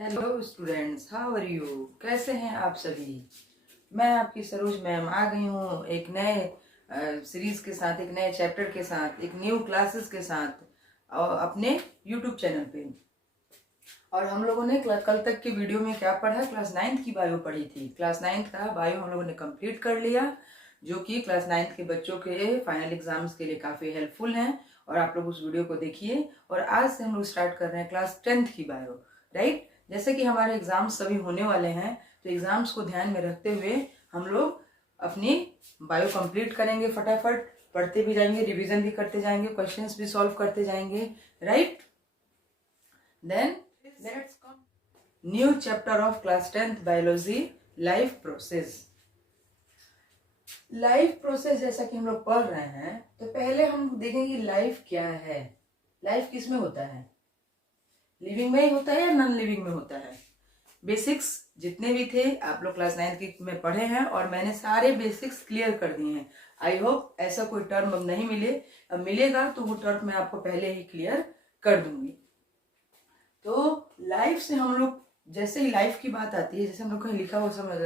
Hello students, how are you? कैसे हैं आप सभी? मैं आपकी सरोज मैम आ गई हूँ एक नए सीरीज के साथ, एक नए चैप्टर के साथ, एक न्यू क्लासेस के साथ और अपने यूट्यूब चैनल पे। और हम लोगों ने कल तक की वीडियो में क्या पढ़ा? क्लास 9th की बायो पढ़ी थी। क्लास 9th का बायो हम लोगों ने कंप्लीट कर लिया, जो कि क्लास 9th के बच्चों के फाइनल एग्जाम्स के लिए काफ़ी हेल्पफुल हैं। और आप लोग उस वीडियो को देखिए। और आज से हम लोग स्टार्ट कर रहे हैं क्लास 10th की बायो, राइट? जैसे कि हमारे एग्जाम्स सभी होने वाले हैं, तो एग्जाम्स को ध्यान में रखते हुए हम लोग अपनी बायो कंप्लीट करेंगे। फटाफट पढ़ते भी जाएंगे, रिवीजन भी करते जाएंगे, क्वेश्चंस भी सॉल्व करते जाएंगे, right? Then let's come new chapter of class 10th biology, life process. Life process जैसा कि हम लोग पढ़ रहे हैं, तो पहले हम देखेंगे लाइफ क्या है। लाइफ किस में होता है? लिविंग में ही होता है या नॉन लिविंग में होता है? बेसिक्स जितने भी थे आप लोग क्लास 9th की में पढ़े हैं और मैंने सारे बेसिक्स क्लियर कर दिए हैं। आई होप ऐसा कोई टर्म अब नहीं मिले। अब मिलेगा तो वो टर्म मैं आपको पहले ही क्लियर कर दूंगी। तो लाइफ से हम लोग, जैसे ही लाइफ की बात आती है, जैसे हम लोग कहीं लिखा हुआ समझ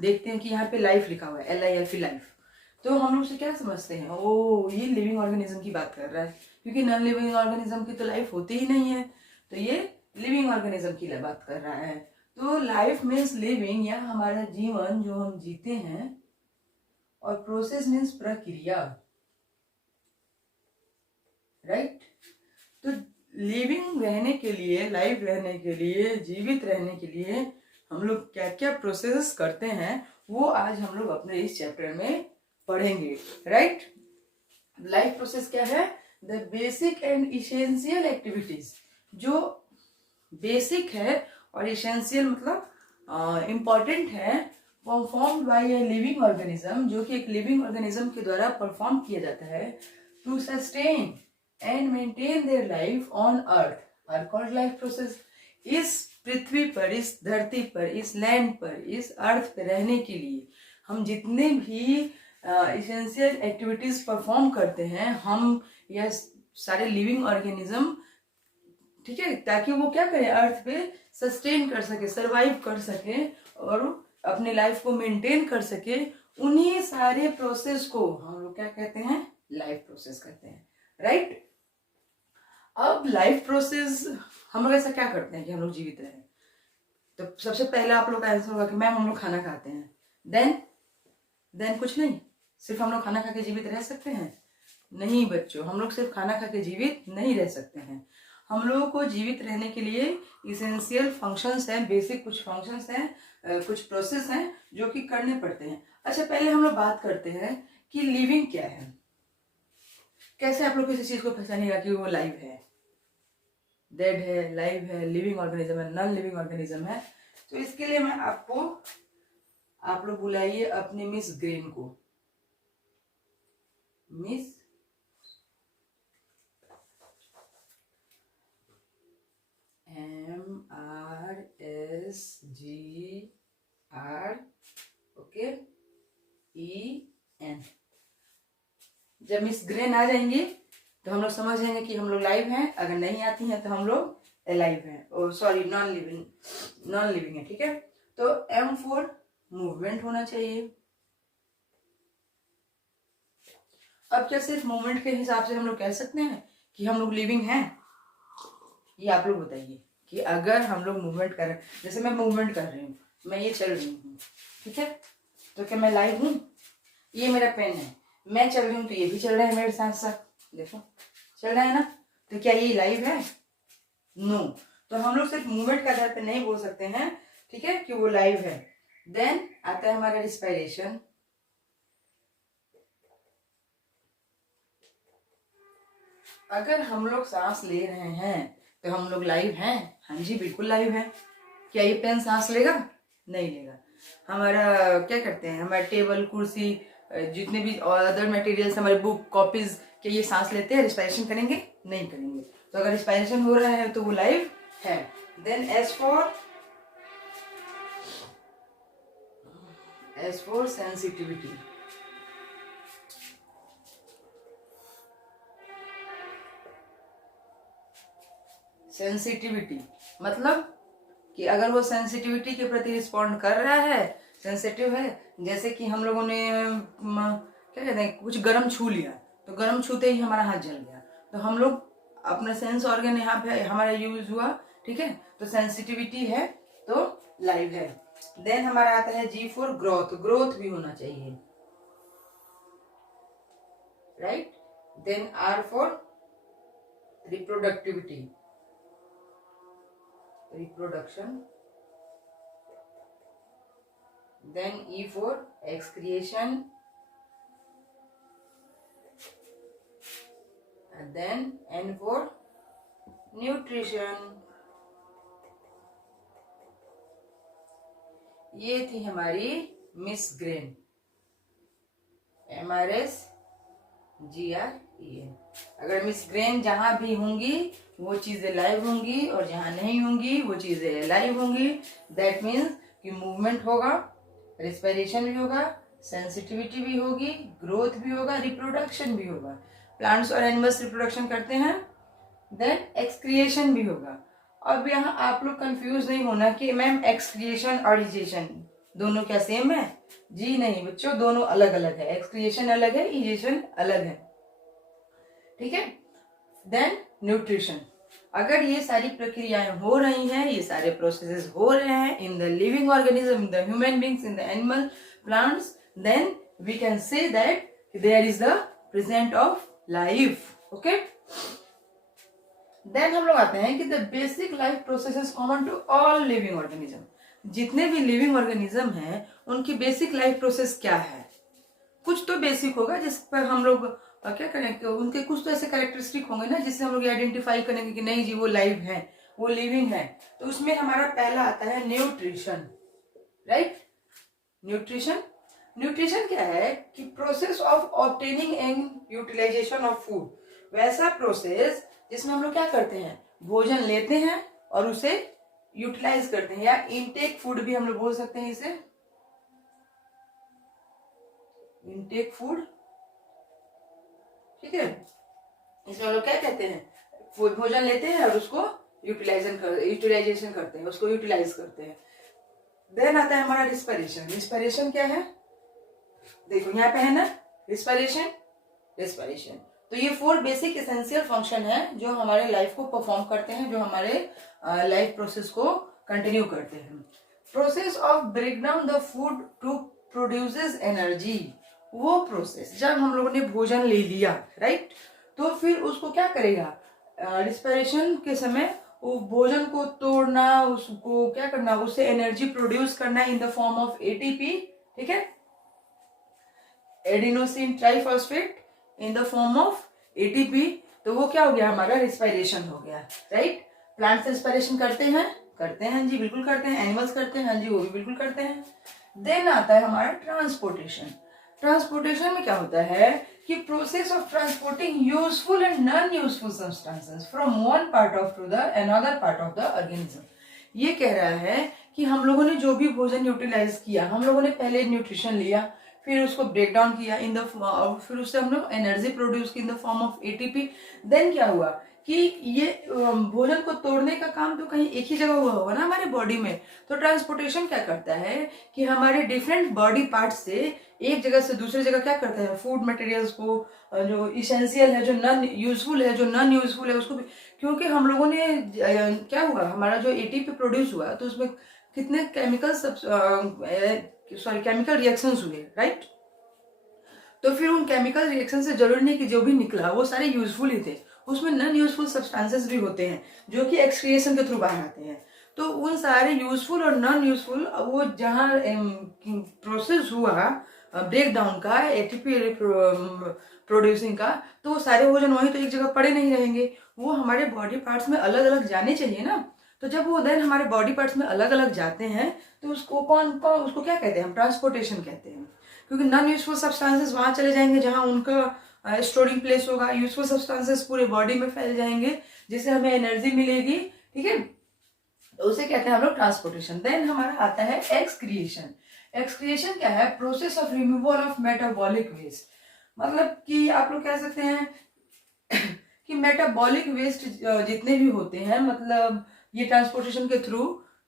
देखते हैं कि यहाँ पे लाइफ लिखा हुआ है, LIFE लाइफ, तो हम लोग से क्या समझते हैं? ओ, ये लिविंग ऑर्गेनिज्म की बात कर रहा है, क्योंकि नॉन लिविंग ऑर्गेनिज्म की तो लाइफ होती ही नहीं है। तो ये लिविंग ऑर्गेनिज्म की बात कर रहा है। तो लाइफ मीन्स लिविंग, या हमारा जीवन जो हम जीते हैं, और प्रोसेस मीन्स प्रक्रिया, राइट? तो लिविंग रहने के लिए, लाइफ रहने के लिए, जीवित रहने के लिए हम लोग क्या क्या प्रोसेस करते हैं, वो आज हम लोग अपने इस चैप्टर में पढ़ेंगे, राइट? लाइफ प्रोसेस क्या है? The basic and essential activities, जो बेसिक है और इसेंशियल मतलब इम्पॉर्टेंट है, performed by A living organism, जो कि एक लिविंग ऑर्गेनिज्म के द्वारा परफॉर्म किया जाता है, to sustain and maintain their life on earth, are called life process. इस पृथ्वी पर, इस धरती पर, इस लैंड पर, इस अर्थ पर रहने के लिए हम जितने भी इसेंशियल एक्टिविटीज परफॉर्म करते हैं, हम यह सारे लिविंग ऑर्गेनिज्म, ठीक है, ताकि वो क्या करे? अर्थ पे सस्टेन कर सके, सरवाइव कर सके और अपने लाइफ को मेंटेन कर सके। उन्हीं सारे प्रोसेस को हम लोग क्या कहते हैं? लाइफ प्रोसेस कहते हैं, राइट? अब लाइफ प्रोसेस हम लोग ऐसा क्या करते हैं कि हम लोग जीवित रहें? तो सबसे पहले आप लोग का आंसर होगा कि मैम हम लोग खाना खाते हैं। देन कुछ नहीं, सिर्फ हम लोग खाना खा के जीवित रह सकते हैं? नहीं बच्चों, हम लोग सिर्फ खाना खा के जीवित नहीं रह सकते हैं। हम लोगों को जीवित रहने के लिए इसेंशियल फंक्शंस हैं, बेसिक कुछ फंक्शंस हैं, कुछ प्रोसेस हैं जो कि करने पड़ते हैं। अच्छा, पहले हम लोग बात करते हैं कि लिविंग क्या है। कैसे आप लोग किसी चीज को पहचानेगा कि वो लाइव है, डेड है, लाइव है, लिविंग ऑर्गेनिज्म है, नॉन लिविंग ऑर्गेनिज्म है? तो इसके लिए मैं आपको, आप लोग बुलाइए अपनी मिस ग्रीन को। Miss MRSGR, okay, EN। जब मिस ग्रेन आ जाएंगी तो हम लोग समझ जाएंगे कि हम लोग लाइव हैं। अगर नहीं आती हैं तो हम लोग अलाइव हैं, और सॉरी नॉन लिविंग है, ठीक है? तो M फॉर मूवमेंट होना चाहिए। अब क्या सिर्फ मूवमेंट के हिसाब से हम लोग कह सकते हैं कि हम लोग लिविंग हैं? ये आप लोग बताइए कि अगर हम लोग मूवमेंट कर रहे हैं, जैसे मैं मूवमेंट कर रही हूँ, मैं ये चल रही हूँ, ठीक है, तो क्या मैं लाइव हूँ? ये मेरा पेन है, मैं चल रही हूँ तो ये भी चल रहा है मेरे साथ साथ, देखो चल रहा है ना? तो क्या ये लाइव है? नो। तो हम लोग सिर्फ मूवमेंट के आधार पर नहीं बोल सकते हैं, ठीक है, कि वो लाइव है। देन आता है हमारा रिस्पायरेशन। अगर हम लोग सांस ले रहे हैं तो हम लोग लाइव हैं? हाँ जी, बिल्कुल लाइव है। क्या ये पेन सांस लेगा? नहीं लेगा। हमारा क्या करते हैं, हमारे टेबल, कुर्सी, जितने भी अदर मटेरियल्स, हमारे बुक, कॉपीज, क्या ये सांस लेते हैं, रिस्पायरेशन करेंगे? नहीं करेंगे। तो अगर रिस्पायरेशन हो रहा है तो वो लाइव है। Then S for sensitivity. Sensitivity मतलब कि अगर वो सेंसिटिविटी के प्रति रिस्पॉन्ड कर रहा है, सेंसिटिव है, जैसे कि हम लोगों ने क्या कहते हैं, कुछ गर्म छू लिया तो गर्म छूते ही हमारा हाथ जल गया, तो हम लोग अपना सेंस ऑर्गन यहाँ पे हमारा यूज हुआ, ठीक है, तो सेंसिटिविटी है तो लाइव है। देन हमारा आता है जी फॉर ग्रोथ, ग्रोथ भी होना चाहिए, right. Then R for reproductivity, reproduction. Then E for excretion, then N for nutrition। ये थी हमारी मिस ग्रेन, MRS GREN। अगर मिस ग्रेन जहां भी होंगी वो चीजें लाइव होंगी, और जहां नहीं होंगी वो चीजें लाइव होंगी। दैट मीन्स कि मूवमेंट होगा, रेस्पिरेशन भी होगा, सेंसिटिविटी भी होगी, ग्रोथ भी होगा, रिप्रोडक्शन भी होगा। प्लांट्स और एनिमल्स रिप्रोडक्शन करते हैं, देन एक्सक्रिएशन भी होगा। अब यहाँ आप लोग कंफ्यूज नहीं होना कि मैम एक्सक्रिएशन और इजेशन दोनों क्या सेम है? जी नहीं बच्चों, दोनों अलग अलग है। एक्सक्रिएशन अलग है, इजेशन अलग है, ठीक है। देन न्यूट्रिशन, अगर ये सारी प्रक्रियाएं हो रही हैं, ये सारे प्रोसेसेस हो रहे हैं in the living organism, in the human beings, in the animal, plants, then we can say that there is the present of life, okay. Then हम लोग आते हैं कि the basic life processes common to all living organism. जितने भी living organism हैं उनकी basic life process क्या है? कुछ तो बेसिक होगा जिस पर हम लोग क्या करेंगे, उनके कुछ तो ऐसे कैरेक्टरिस्टिक होंगे ना जिससे हम लोग आइडेंटिफाई करेंगे कि नहीं जी वो लाइव है, वो लिविंग है। तो उसमें हमारा पहला आता है न्यूट्रिशन, राइट। न्यूट्रिशन, न्यूट्रिशन क्या है कि process of obtaining and utilization of food, वैसा प्रोसेस जिसमें हम लोग क्या करते हैं, भोजन लेते हैं और उसे यूटिलाइज करते हैं, या इनटेक फूड भी हम लोग बोल सकते हैं इसे, इनटेक फूड, ठीक है। इसमें हम लोग क्या कहते हैं, भोजन लेते हैं और उसको यूटिलाइजेशन करते हैं, उसको यूटिलाइज करते हैं। देन आता है हमारा रिस्पिरेशन। रिस्पिरेशन क्या है, देखो यहाँ पे है ना, रिस्पिरेशन, रेस्पिरेशन। तो ये 4 बेसिक एसेंशियल फंक्शन है जो हमारे लाइफ को परफॉर्म करते हैं, जो हमारे लाइफ प्रोसेस को कंटिन्यू करते हैं। Process of break down the food to produces energy, वो प्रोसेस जब हम लोगों ने भोजन ले लिया, राइट, तो फिर उसको क्या करेगा, रिस्पिरेशन के समय वो भोजन को तोड़ना, उसको क्या करना, उससे एनर्जी प्रोड्यूस करना इन द फॉर्म ऑफ एटीपी, ठीक है, adenosine triphosphate in the form of ATP. तो वो क्या हो गया, हमारा रिस्पिरेशन हो गया, राइट। प्लांट्स रिस्पिरेशन करते हैं जी, बिल्कुल करते हैं। एनिमल्स करते हैं जी, वो भी बिल्कुल करते हैं। देन आता है हमारा ट्रांसपोर्टेशन। ट्रांसपोर्टेशन में क्या होता है कि process of transporting useful and non useful substances from one part of to the another part of the organism. ये कह रहा है कि हम लोगों ने जो भी भोजन यूटिलाइज किया, हम लोगों ने पहले न्यूट्रिशन लिया, फिर उसको ब्रेक डाउन किया इन द, फिर उससे हम लोग एनर्जी प्रोड्यूस की in the form of ATP. Then क्या हुआ कि ये भोजन को तोड़ने का काम तो कहीं एक ही जगह हुआ होगा ना हमारे बॉडी में। तो ट्रांसपोर्टेशन क्या करता है कि हमारे डिफरेंट बॉडी पार्ट से एक जगह से दूसरी जगह क्या करता है, फूड मटेरियल्स को, जो इसेंशियल है, जो नॉन यूजफुल है, जो नॉन यूजफुल है, उसको भी, क्योंकि हम लोगों ने क्या हुआ, हमारा जो एटीपी प्रोड्यूस हुआ तो उसमें कितने केमिकल रिएक्शंस हुए, राइट। तो फिर उन केमिकल रिएक्शन से जरूरी नहीं कि जो भी निकला वो सारे यूजफुल ही थे, उसमें नॉन यूजफुल सब्सटेंसेस भी होते हैं जो कि एक्सक्रिएशन के थ्रू बाहर आते हैं। तो उन सारे यूजफुल और नॉन यूजफुल, वो जहाँ प्रोसेस हुआ ब्रेक डाउन का, एटीपी प्रोड्यूसिंग का, तो वो सारे भोजन वहीं तो एक जगह पड़े नहीं रहेंगे, वो हमारे बॉडी पार्ट्स में अलग अलग जाने चाहिए ना। तो जब वो देन हमारे बॉडी पार्ट्स में अलग अलग जाते हैं तो उसको उसको क्या कहते हैं, हम ट्रांसपोर्टेशन कहते हैं। क्योंकि नॉन यूजफुल सब्सटेंसेस वहां चले जाएंगे जहां उनका स्टोरिंग प्लेस होगा, यूजफुल सब्सटेंसेस पूरे बॉडी में फैल जाएंगे जिससे हमें एनर्जी मिलेगी, ठीक है। तो उसे कहते हैं हम लोग ट्रांसपोर्टेशन। देन हमारा आता है एक्सक्रिएशन। एक्सक्रिएशन क्या है, process of removal of metabolic waste. मतलब कि आप लोग कह सकते हैं कि मेटाबॉलिक वेस्ट जितने भी होते हैं, मतलब ये ट्रांसपोर्टेशन के थ्रू,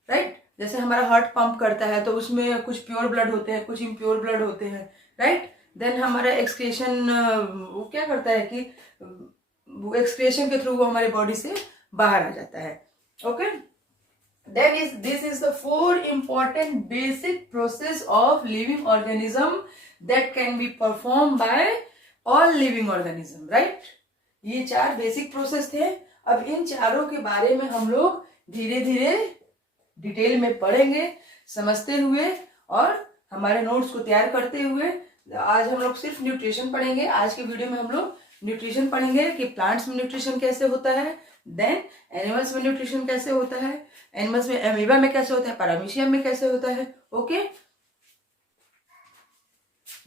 राइट, जैसे हमारा हार्ट पंप करता है तो उसमें कुछ प्योर ब्लड होते हैं, कुछ इम्प्योर ब्लड होते हैं, राइट। देन हमारा एक्सक्रीशन वो क्या करता है कि एक्सक्रीशन के थ्रू वो हमारे बॉडी से बाहर आ जाता है, okay. This is the 4 important basic process of living organism that can be performed by all living organism, right? ये 4 बेसिक प्रोसेस थे। अब इन चारों के बारे में हम लोग धीरे धीरे डिटेल में पढ़ेंगे, समझते हुए और हमारे नोट्स को तैयार करते हुए। आज हम लोग सिर्फ न्यूट्रिशन पढ़ेंगे। आज के वीडियो में हम लोग न्यूट्रिशन पढ़ेंगे कि प्लांट्स में न्यूट्रिशन कैसे होता है, देन एनिमल्स में न्यूट्रिशन कैसे होता है, एनिमल्स में एमीबा में कैसे होता है, पैरामीशियम में कैसे होता है, ओके।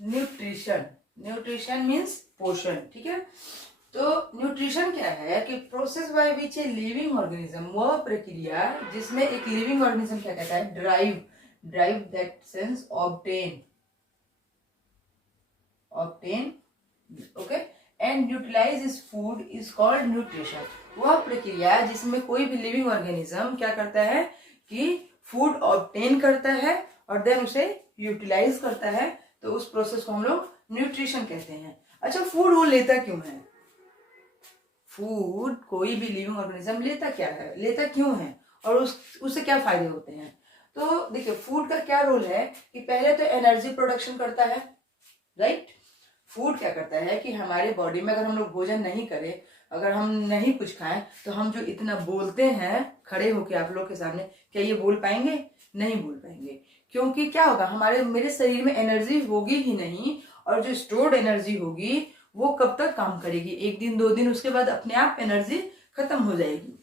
न्यूट्रिशन मीन्स पोषण, ठीक है। तो न्यूट्रिशन क्या है कि process by which a living organism, वह प्रक्रिया जिसमें एक लिविंग ऑर्गेनिज्म क्या कहता है, drive that sense obtain, okay, and utilize is food is called nutrition. वह प्रक्रिया जिसमें कोई भी लिविंग ऑर्गेनिज्म क्या करता है कि फूड ऑब्टेन करता है और देन उसे यूटिलाइज करता है, तो उस प्रोसेस को हम लोग न्यूट्रिशन कहते हैं। अच्छा, फूड वो लेता क्यों है? फूड कोई भी लिविंग ऑर्गेनिज्म लेता क्यों है और उससे क्या फायदे होते हैं? तो देखिए, फूड का क्या रोल है कि पहले तो एनर्जी प्रोडक्शन करता है, राइट। फूड क्या करता है कि हमारे बॉडी में अगर हम लोग भोजन नहीं करें, अगर हम नहीं कुछ खाएं, तो हम जो इतना बोलते हैं खड़े होके आप लोग के सामने, क्या ये बोल पाएंगे? नहीं बोल पाएंगे। क्योंकि क्या होगा, मेरे शरीर में एनर्जी होगी ही नहीं, और जो स्टोर्ड एनर्जी होगी वो कब तक काम करेगी? 1 दिन 2 दिन, उसके बाद अपने आप एनर्जी खत्म हो जाएगी।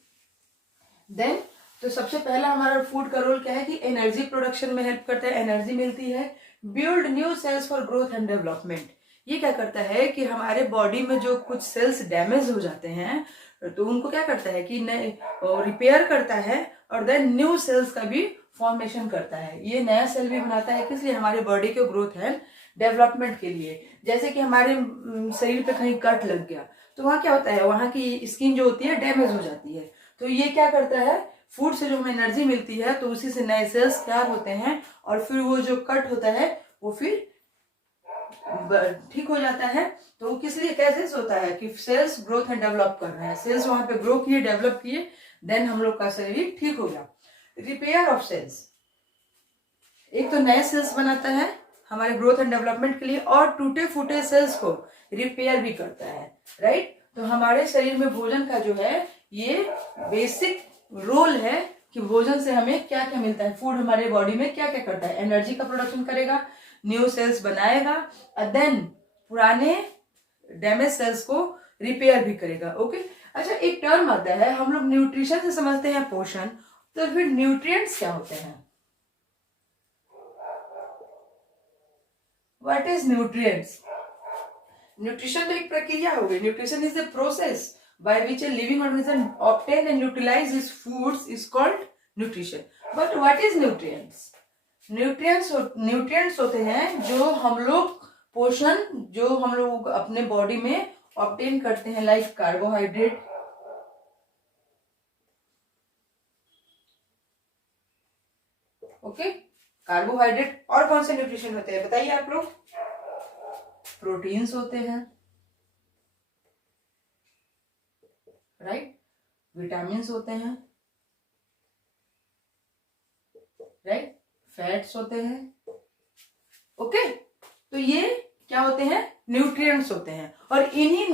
देन तो सबसे पहला हमारा फूड का रोल क्या है कि एनर्जी प्रोडक्शन में हेल्प करता है, एनर्जी मिलती है। Build new sales for growth and development, ये क्या करता है कि हमारे बॉडी में जो कुछ सेल्स डैमेज हो जाते हैं तो उनको क्या करता है कि रिपेयर करता है, और देन न्यू सेल्स का भी फॉर्मेशन करता है। ये नया सेल भी बनाता है, किस लिए? हमारे बॉडी के ग्रोथ एंड डेवलपमेंट के लिए। जैसे कि हमारे शरीर पे कहीं कट लग गया तो वहाँ क्या होता है, वहाँ की स्किन जो होती है डैमेज हो जाती है, तो ये क्या करता है, फूड से जो हमें एनर्जी मिलती है तो उसी से नए सेल्स तैयार होते हैं, और फिर वो जो कट होता है वो फिर ठीक हो जाता है। तो वो किस लिए, कैसे होता है कि सेल्स ग्रोथ एंड डेवलप कर रहे हैं, सेल्स वहां पे ग्रो किए, डेवलप किए, देन हम लोग का शरीर ठीक हो गया। रिपेयर ऑफ सेल्स, एक तो नए सेल्स बनाता है हमारे ग्रोथ एंड डेवलपमेंट के लिए, और टूटे फूटे सेल्स को रिपेयर भी करता है, राइट। तो हमारे शरीर में भोजन का जो है ये बेसिक रोल है कि भोजन से हमें क्या क्या मिलता है। फूड हमारे बॉडी में क्या क्या करता है, एनर्जी का प्रोडक्शन करेगा, न्यू सेल्स बनाएगा, देन पुराने डैमेज सेल्स को रिपेयर भी करेगा, ओके। अच्छा, एक टर्म आता है, हम लोग न्यूट्रिशन से समझते हैं पोषण, तो फिर न्यूट्रिएंट्स क्या होते हैं? What is nutrients? न्यूट्रिशन तो एक प्रक्रिया हो गई। Nutrition is the process by which a living organism obtain and utilize its foods is called nutrition. But what is nutrients? Nutrients होते हैं जो हम लोग पोषण, जो हम लोग अपने बॉडी में ऑब्टेन करते हैं, लाइक कार्बोहाइड्रेट, ओके, कार्बोहाइड्रेट। और कौन से न्यूट्रिशन होते हैं बताइए आप लोग? प्रोटीन्स होते हैं, राइट, विटामिन्स होते हैं, राइट, फैट्स होते हैं, ओके। तो ये क्या होते हैं? न्यूट्रिएंट्स होते हैं। और इन्हीं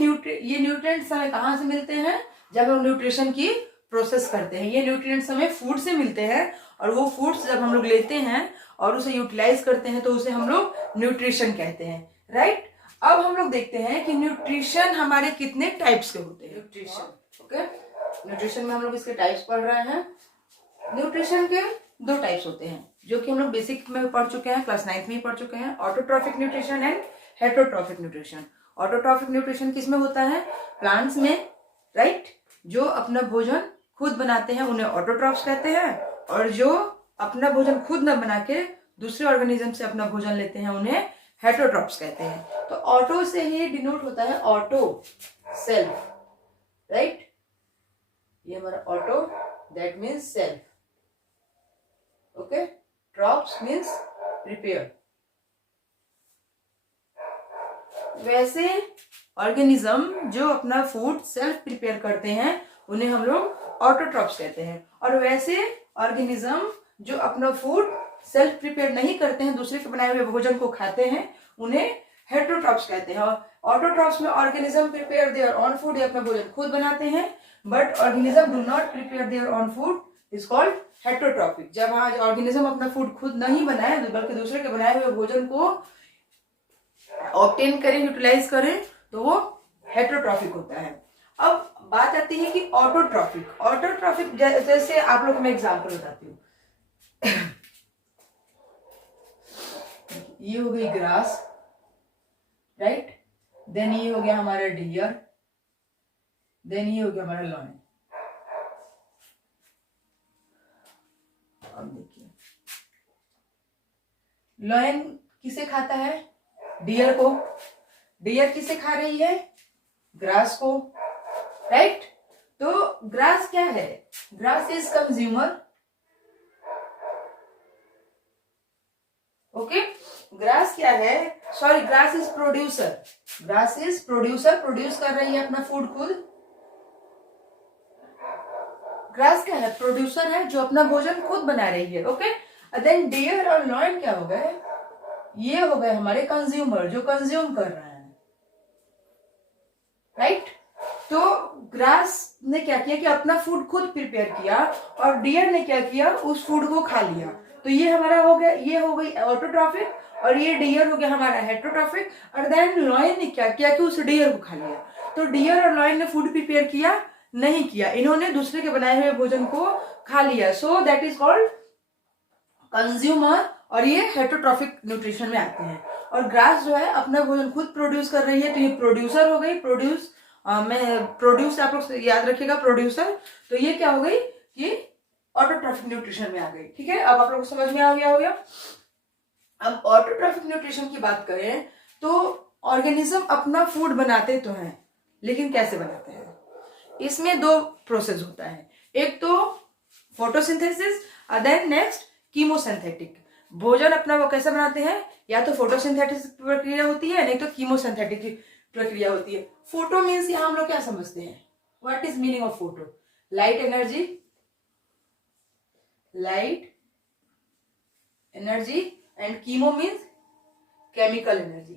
ये न्यूट्रिएंट्स हमें कहाँ से मिलते हैं? जब हम न्यूट्रिशन की प्रोसेस करते हैं। ये न्यूट्रिएंट्स हमें फूड से मिलते हैं, और वो फूड्स जब हम लोग लेते हैं और उसे यूटिलाइज करते हैं तो उसे हम लोग न्यूट्रिशन कहते हैं, राइट। अब हम लोग देखते हैं कि न्यूट्रिशन हमारे कितने टाइप्स के होते हैं। न्यूट्रिशन, ओके, न्यूट्रिशन में हम लोग इसके टाइप्स पढ़ रहे हैं। न्यूट्रिशन के 2 टाइप्स होते हैं, जो कि हम लोग बेसिक में पढ़ चुके हैं, क्लास 9th में ही पढ़ चुके हैं। Autotrophic nutrition and heterotrophic nutrition. Autotrophic nutrition किसमें होता है? प्लांट्स में, राइट। जो अपना भोजन खुद बनाते हैं उन्हें ऑटोट्रॉफ्स कहते हैं, और जो अपना भोजन खुद न बना के दूसरे ऑर्गेनिज्म से अपना भोजन लेते हैं उन्हें हेटरोट्रॉफ्स कहते हैं। तो ऑटो से ही डिनोट होता है ऑटो, सेल्फ, राइट। ये हमारा auto, that means self, trophs means prepare. वैसे ऑर्गेनिज्म जो अपना फूड सेल्फ प्रिपेयर करते हैं उन्हें हम लोग ऑटोट्रॉप्स कहते हैं, और वैसे ऑर्गेनिज्म जो अपना फूड सेल्फ प्रिपेयर नहीं करते हैं, दूसरे के बनाए हुए भोजन को खाते हैं, उन्हें हेटरोट्रॉप्स कहते हैं। और ऑटोट्रॉप्स में organism prepare their own food, ये अपना भोजन खुद बनाते हैं, but organism do not prepare their own food is called heterotrophic. जब आज ऑर्गेनिज्म अपना फूड खुद नहीं बनाए बल्कि दूसरे के बनाए हुए भोजन को ऑब्टेन करें, यूटिलाइज करें, तो वो हेटरोट्रॉफिक होता है। अब बात आती है कि ऑटोट्रॉफिक। ऑटोट्रॉफिक जैसे आप लोग को मैं एग्जांपल बताती हूँ। ये हो गई ग्रास, राइट, देन ये हो गया हमारा डियर, देन ये हो गया हमारा लॉयन। अब देखिए लॉयन किसे खाता है? डियर को। डियर किसे खा रही है? ग्रास को, राइट। तो ग्रास क्या है? Grass is consumer, okay. Grass क्या है? Sorry, grass is producer. Grass is producer, produce कर रही है अपना फूड खुद। ग्रास क्या है? प्रोड्यूसर है जो अपना भोजन खुद बना रही है, ओके। देन डियर और लॉयन क्या हो गए? ये हो गए हमारे कंज्यूमर, जो कंज्यूम कर रहे हैं, राइट। तो ग्रास ने क्या किया कि अपना फूड खुद प्रिपेयर किया, और डियर ने क्या किया? उस फूड को खा लिया। तो ये हमारा हो गया, ये हो गई ऑटोट्रॉफिक, और ये डियर हो गया हमारा हेटरोट्रॉफिक। और देन लॉयन ने क्या किया कि उस डियर को खा लिया। तो डियर और लॉयन ने फूड प्रिपेयर किया? नहीं किया, इन्होंने दूसरे के बनाए हुए भोजन को खा लिया। So that is called consumer, और ये हेटरोट्रॉफिक न्यूट्रिशन में आते हैं। और ग्रास जो है अपना भोजन खुद प्रोड्यूस कर रही है, तो ये प्रोड्यूसर हो गई। प्रोड्यूस में प्रोड्यूस आप लोग याद रखिएगा, प्रोड्यूसर। तो ये क्या हो गई कि ऑटोट्रॉफिक न्यूट्रिशन में आ गई, ठीक है। अब आप लोग को समझ में आ गया हो गया। अब ऑटोट्रॉफिक न्यूट्रिशन की बात करें तो ऑर्गेनिज्म अपना फूड बनाते तो हैं, लेकिन कैसे बनाते हैं? इसमें दो प्रोसेस होता है, एक तो फोटोसिंथेसिस, देन नेक्स्ट कीमोसिंथेटिक। भोजन अपना वो कैसे बनाते हैं? या तो फोटोसिंथेटिक प्रक्रिया होती है, नहीं तो कीमोसिंथेटिक प्रक्रिया होती है। फोटो मीन्स यहाँ हम लोग क्या समझते हैं? What is meaning of photo? Light energy, light energy, and chemo means chemical energy,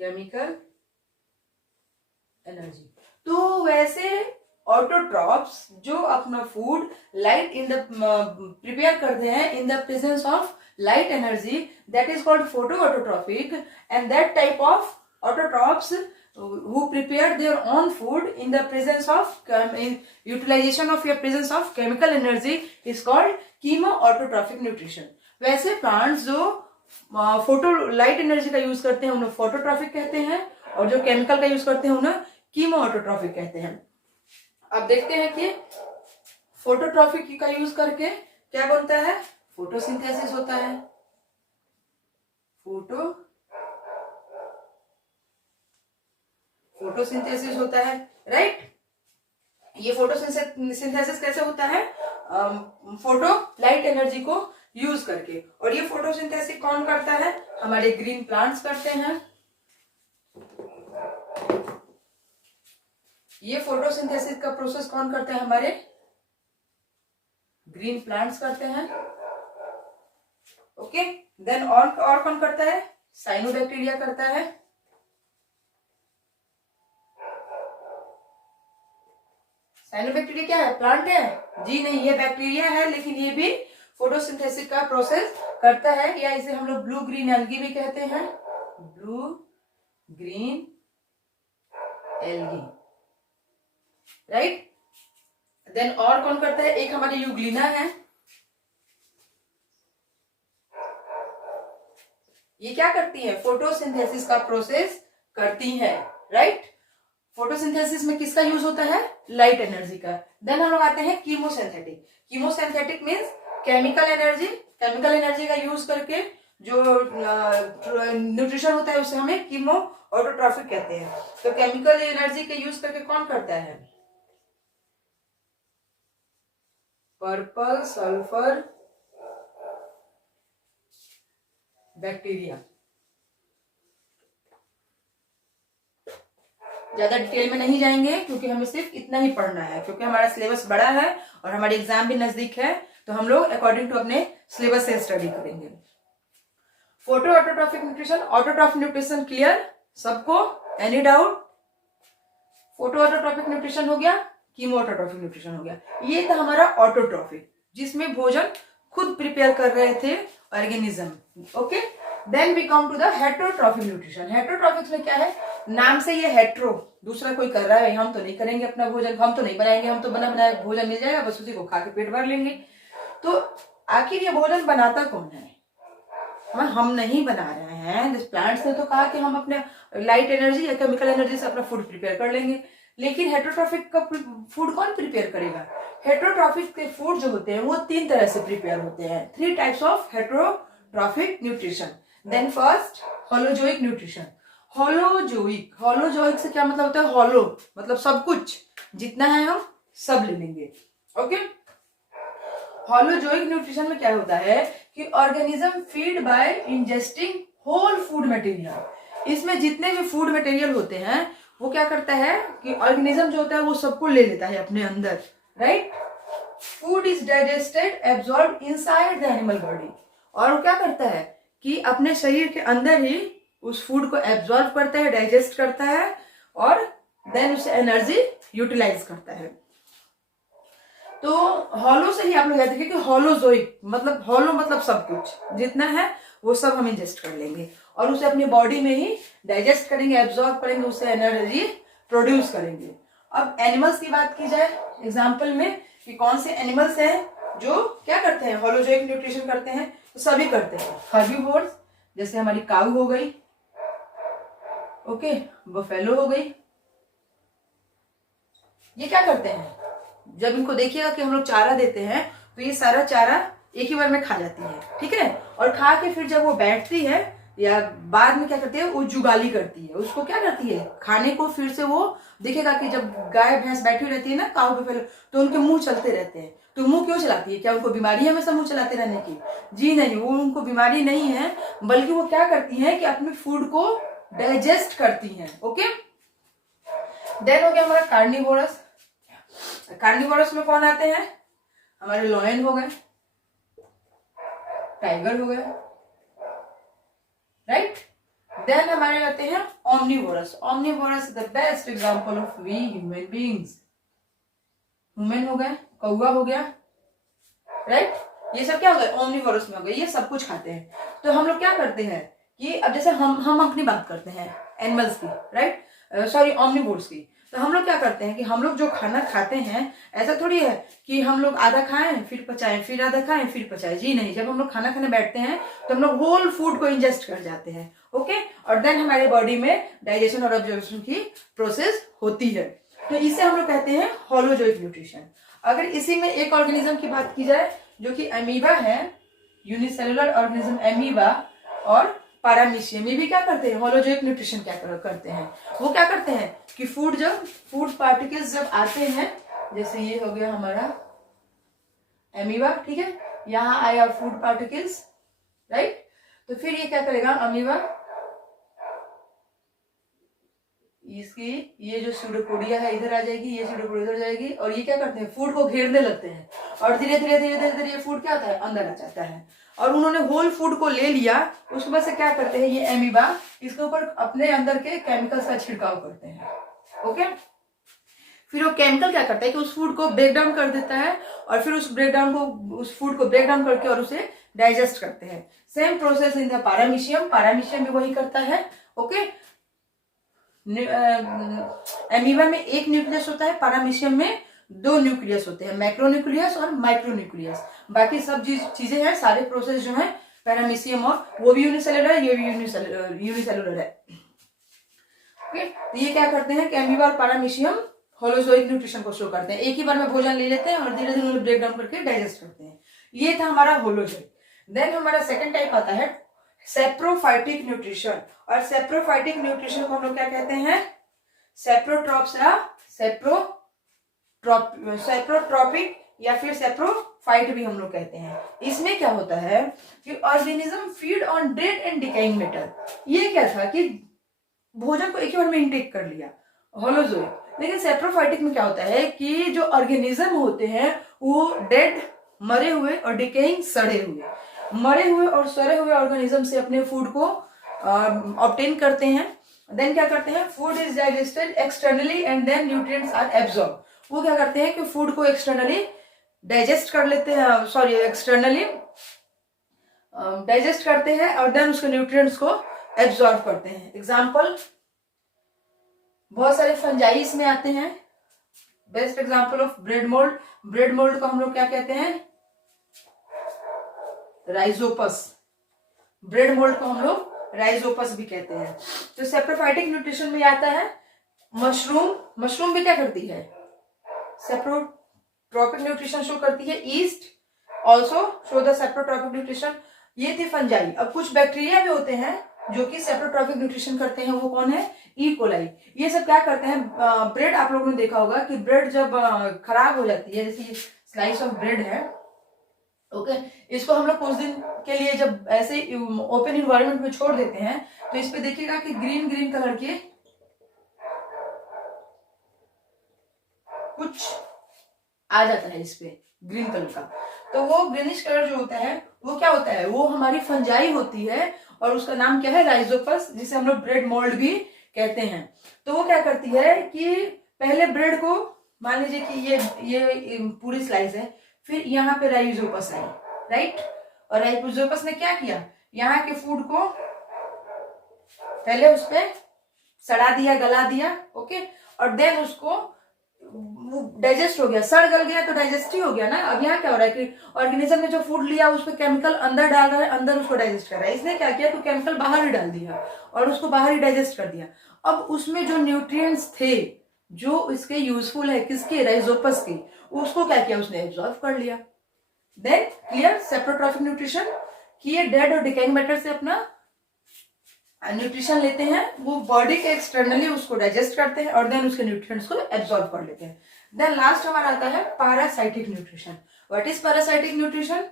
chemical energy. तो वैसे ऑटोट्रॉप्स जो अपना food light in the prepare करते हैं in the presence of light energy, that is called photo autotrophic. And that type of autotrophs who prepared their own food in the presence of utilization of your presence of chemical energy is called chemoautotrophic nutrition। वैसे plants जो photo light energy का use करते हैं उन्हें phototrophic कहते हैं, और जो केमिकल का यूज करते हैं उन्हें कीमोऑटोट्रॉफिक कहते हैं। अब देखते हैं कि फोटोट्रॉफिक का यूज करके क्या बनता है? फोटोसिंथेसिस होता है। फोटोसिंथेसिस होता है, राइट। ये फोटोसिंथेसिस कैसे होता है? फोटो लाइट एनर्जी को यूज करके। और ये फोटोसिंथेसिस कौन करता है? हमारे ग्रीन प्लांट्स करते हैं। ये फोटोसिंथेसिस का प्रोसेस कौन करते हैं? हमारे ग्रीन प्लांट्स करते हैं, ओके। देन और कौन करता है? साइनोबैक्टीरिया करता है। साइनोबैक्टीरिया क्या है? प्लांट है? जी नहीं, ये बैक्टीरिया है, लेकिन ये भी फोटोसिंथेसिस का प्रोसेस करता है, या इसे हम लोग ब्लू ग्रीन एल्गी भी कहते हैं। Blue green algae, right. Then और कौन करता है? एक हमारी यूग्लिना है। ये क्या करती है? फोटोसिंथेसिस का प्रोसेस करती है, राइट। फोटोसिंथेसिस में किसका यूज होता है? लाइट एनर्जी का। देन हम लोग आते हैं chemosynthetic. Chemosynthetic means chemical energy. Chemical energy का यूज करके जो न्यूट्रिशन होता है उसे हमें कीमो ऑटोट्रॉफिक कहते हैं। तो केमिकल एनर्जी के यूज करके कौन करता है? Purple sulphur bacteria. ज्यादा डिटेल में नहीं जाएंगे क्योंकि हमें सिर्फ इतना ही पढ़ना है, क्योंकि हमारा सिलेबस बड़ा है और हमारे एग्जाम भी नजदीक है, तो हम लोग अकॉर्डिंग टू अपने सिलेबस से स्टडी करेंगे। Photoautotrophic nutrition, autotrophic nutrition clear सबको? Any doubt? Photoautotrophic nutrition हो गया, कीमो ऑटोट्रॉफिक न्यूट्रिशन हो गया। ये था हमारा ऑटोट्रॉफिक, जिसमें भोजन खुद प्रिपेयर कर रहे थे organism. Okay, then we come to the heterotrophic nutrition. Heterotrophic में क्या है, नाम से ये हेट्रो, दूसरा कोई कर रहा है, हम तो नहीं करेंगे अपना भोजन, हम तो नहीं बनाएंगे, हम तो बना बनाया भोजन मिल जाएगा, बस उसी को खा के पेट भर लेंगे। तो आखिर ये भोजन बनाता कौन है? हम नहीं बना रहे हैं। प्लांट्स ने तो कहा कि हम अपने लाइट एनर्जी या केमिकल एनर्जी से अपना फूड प्रिपेयर कर लेंगे, लेकिन हेटेरोट्रॉफिक का फूड कौन प्रिपेयर करेगा? हेटेरोट्रॉफिक के फूड जो होते हैं वो 3 तरह से प्रिपेयर होते हैं। 3 types of heterotrophic nutrition. Then first holozoic nutrition. Holozoic से क्या मतलब होता है? होलो मतलब सब कुछ, जितना है हम सब ले लेंगे। ओके, होलोजोइक न्यूट्रिशन में क्या होता है कि organism feed by ingesting whole food material. इसमें जितने भी फूड मटेरियल होते हैं वो क्या करता है कि ऑर्गेनिज्म जो होता है वो सबको ले लेता है अपने अंदर, right? Food is digested absorb inside the animal body, और वो क्या करता है कि अपने शरीर के अंदर ही उस फूड को एब्जॉर्ब करता है, डाइजेस्ट करता है, और देन उसे एनर्जी यूटिलाइज करता है। तो हॉलो से ही आप लोग याद रखिए कि होलोजोइक मतलब हॉलो मतलब सब कुछ, जितना है वो सब हम इंजेस्ट कर लेंगे और उसे अपनी बॉडी में ही डाइजेस्ट करेंगे, एब्जॉर्ब करेंगे, उससे एनर्जी प्रोड्यूस करेंगे। अब एनिमल्स की बात की जाए एग्जाम्पल में कि कौन से एनिमल्स हैं जो क्या करते हैं, होलोजोइक न्यूट्रिशन करते हैं, तो सभी करते हैं। हर्बीवोर्स जैसे हमारी काऊ हो गई, ओके, बफेलो हो गई, ये क्या करते हैं, जब इनको देखिएगा कि हम लोग चारा देते हैं तो ये सारा चारा एक ही बार में खा जाती है, ठीक है, और खा के फिर जब वो बैठती है या बाद में क्या करती है, वो जुगाली करती है, उसको क्या करती है, खाने को फिर से वो दिखेगा कि जब गाय भैंस बैठी हुई रहती है ना काऊ बफेलो, तो उनके मुंह चलते रहते हैं। तो मुंह क्यों चलाती है? क्या उनको बीमारी है हमेशा मुंह चलाते रहने की? जी नहीं, वो उनको बीमारी नहीं है, बल्कि वो क्या करती है कि अपने फूड को डाइजेस्ट करती हैं। ओके, देन हो गया हमारा कार्निवोरस। कार्निवोरस में कौन आते हैं? हमारे लॉयन हो गए, टाइगर हो गए, राइट। देन हमारे आते हैं omnivorous. Omnivorous the best example of we human beings. Human हो गए, कौवा हो गया, राइट। ये सब क्या हो गए, ओमनिवोरस में हो गए, ये सब कुछ खाते हैं। तो हम लोग क्या करते हैं कि अब जैसे हम अपनी बात करते हैं एनिमल्स की, राइट, सॉरी ओमनिवोर्स की, तो हम लोग क्या करते हैं कि हम लोग जो खाना खाते हैं ऐसा थोड़ी है कि हम लोग आधा खाएं फिर पचाएं, फिर आधा खाएं फिर पचाएं। जी नहीं, जब हम लोग खाना खाने बैठते हैं तो हम लोग होल फूड को इंजेस्ट कर जाते हैं, ओके, और देन हमारे बॉडी में डाइजेशन और ऑब्जर्वेशन की प्रोसेस होती है। तो इसे हम लोग कहते हैं होलोजोइक न्यूट्रिशन। अगर इसी में एक ऑर्गेनिज्म की बात की जाए जो कि अमीबा है, यूनिसेलुलर ऑर्गेनिज्म अमीबा और पैरामीशियम, ये भी क्या करते हैं, होलोजोइक न्यूट्रिशन क्या करते हैं, वो क्या करते हैं कि फूड पार्टिकल्स जब आते हैं, जैसे ये हो गया हमारा अमीबा, ठीक है, यहाँ आया फूड पार्टिकल्स, राइट, तो फिर ये क्या करेगा अमीबा, इसकी ये जो सूडोपोडिया है इधर आ जाएगी, ये सूडोपोडिया इधर जाएगी, और ये क्या करते हैं फूड को घेरने लगते हैं, और धीरे धीरे धीरे धीरे धीरे ये फूड क्या होता है, अंदर आ जाता है, और उन्होंने होल फूड को ले लिया। उसके बाद से क्या करते हैं ये अमीबा, इसके ऊपर अपने अंदर के केमिकल्स का छिड़काव करते हैं, ओके। फिर वो केमिकल क्या करता है कि उस फूड को ब्रेक डाउन कर देता है, और फिर उस फूड को ब्रेक डाउन करके और उसे डाइजेस्ट करते हैं। Same process in the paramecium, paramecium भी वही करता है, ओके। अमीबा में एक न्यूक्लियस होता है, पैरामीशियम में 2 न्यूक्लियस होते हैं, मैक्रोन्यूक्लियस और माइक्रोन्यूक्लियस। बाकी सब चीजें हैं, सारे प्रोसेस जो है पैरामीशियम, और वो भी यूनिसेलुलर है, ये भी यूनिसेलुलर है, ओके। तो ये क्या करते हैं कि अमीबा और पैरामीशियम होलोजोइक न्यूट्रिशन को शो करते हैं, एक ही बार में भोजन ले लेते हैं और धीरे धीरे ब्रेक डाउन करके डाइजेस्ट करते हैं। ये था हमारा होलोजोइक। देन हमारा सेकंड टाइप आता है सेप्रोफाइटिक न्यूट्रिशन, और सेप्रोफाइटिक न्यूट्रिशन को हम लोग क्या कहते हैं, सेप्रोट्रॉपिक या फिर सेप्रोफाइट भी हम लोग कहते हैं। इसमें क्या होता है कि organism feed on dead and decaying matter. ये क्या था कि भोजन को एक ही बार में इंटेक कर लिया, होलोजोइक। लेकिन सेप्रोफाइटिक में क्या होता है कि जो ऑर्गेनिज्म होते हैं वो डेड, मरे हुए, और डिकेइंग, सड़े हुए, मरे हुए और सड़े हुए ऑर्गेनिज्म से अपने फूड को ऑब्टेन करते हैं। देन क्या करते हैं, food is digested externally and then nutrients are absorb. वो क्या करते हैं कि फूड को एक्सटर्नली डाइजेस्ट कर लेते हैं, सॉरी एक्सटर्नली डाइजेस्ट करते हैं और देन उसके न्यूट्रिएंट्स को एब्जॉर्ब करते हैं। एग्जाम्पल, बहुत सारे फंजाई इसमें आते हैं। Best example of bread mould, bread mould को हम लोग क्या कहते हैं, राइजोपस। ब्रेड मोल्ड को हम लोग राइजोपस भी कहते हैं। तो सेप्रोफाइटिक न्यूट्रिशन में आता है मशरूम। मशरूम भी क्या करती है, सेप्रोट्रॉपिक न्यूट्रिशन शो करती है। East also show the saprotrophic nutrition. ये थी फंजाई। अब कुछ बैक्टीरिया भी होते हैं जो कि सेप्रोट्रॉपिक न्यूट्रिशन करते हैं। वो कौन है, ई कोलाई। ये सब क्या करते हैं, ब्रेड, आप लोगों ने देखा होगा कि ब्रेड जब खराब हो जाती है, जैसे स्लाइस ऑफ ब्रेड है, ओके, इसको हम लोग कुछ दिन के लिए जब ऐसे ओपन इन्वायरमेंट में छोड़ देते हैं तो इस पे देखिएगा कि ग्रीन ग्रीन कलर के कुछ आ जाता है इस पे, ग्रीन कलर का। तो वो ग्रीनिश कलर जो होता है वो क्या होता है, वो हमारी फंजाई होती है और उसका नाम क्या है, राइजोपस, जिसे हम लोग ब्रेड मोल्ड भी कहते हैं। तो वो क्या करती है कि पहले ब्रेड को, मान लीजिए कि ये पूरी स्लाइस है, फिर यहाँ पे राइजोपस आई, राइट, और राइजोपस ने क्या किया, यहाँ के फूड को पहले उस पे सड़ा दिया, गला दिया, ओके, और देन उसको डाइजेस्ट हो गया, सड़ गल गया तो डाइजेस्ट ही हो गया ना। अब यहाँ क्या हो रहा है कि ऑर्गेनिज्म ने जो फूड लिया उस पर केमिकल अंदर डाल रहा है, अंदर उसको डाइजेस्ट कर रहा है। इसने क्या किया, तो केमिकल बाहर ही डाल दिया और उसको बाहर ही डाइजेस्ट कर दिया। अब उसमें जो न्यूट्रिएंट्स थे जो इसके यूजफुल है, किसके, राइजोपस के, उसको क्या किया, उसने एब्जॉर्ब कर लिया। देन क्लियर, सेप्रोट्रॉपिक न्यूट्रिशन कि ये डेड और डिकेइंग मैटर से अपना न्यूट्रिशन लेते हैं, वो बॉडी के एक्सटर्नली उसको डाइजेस्ट करते हैं और देन उसके न्यूट्रिएंट्स को एब्जॉर्ब कर लेते हैं। देन लास्ट हमारा आता है parasitic nutrition. What is parasitic nutrition?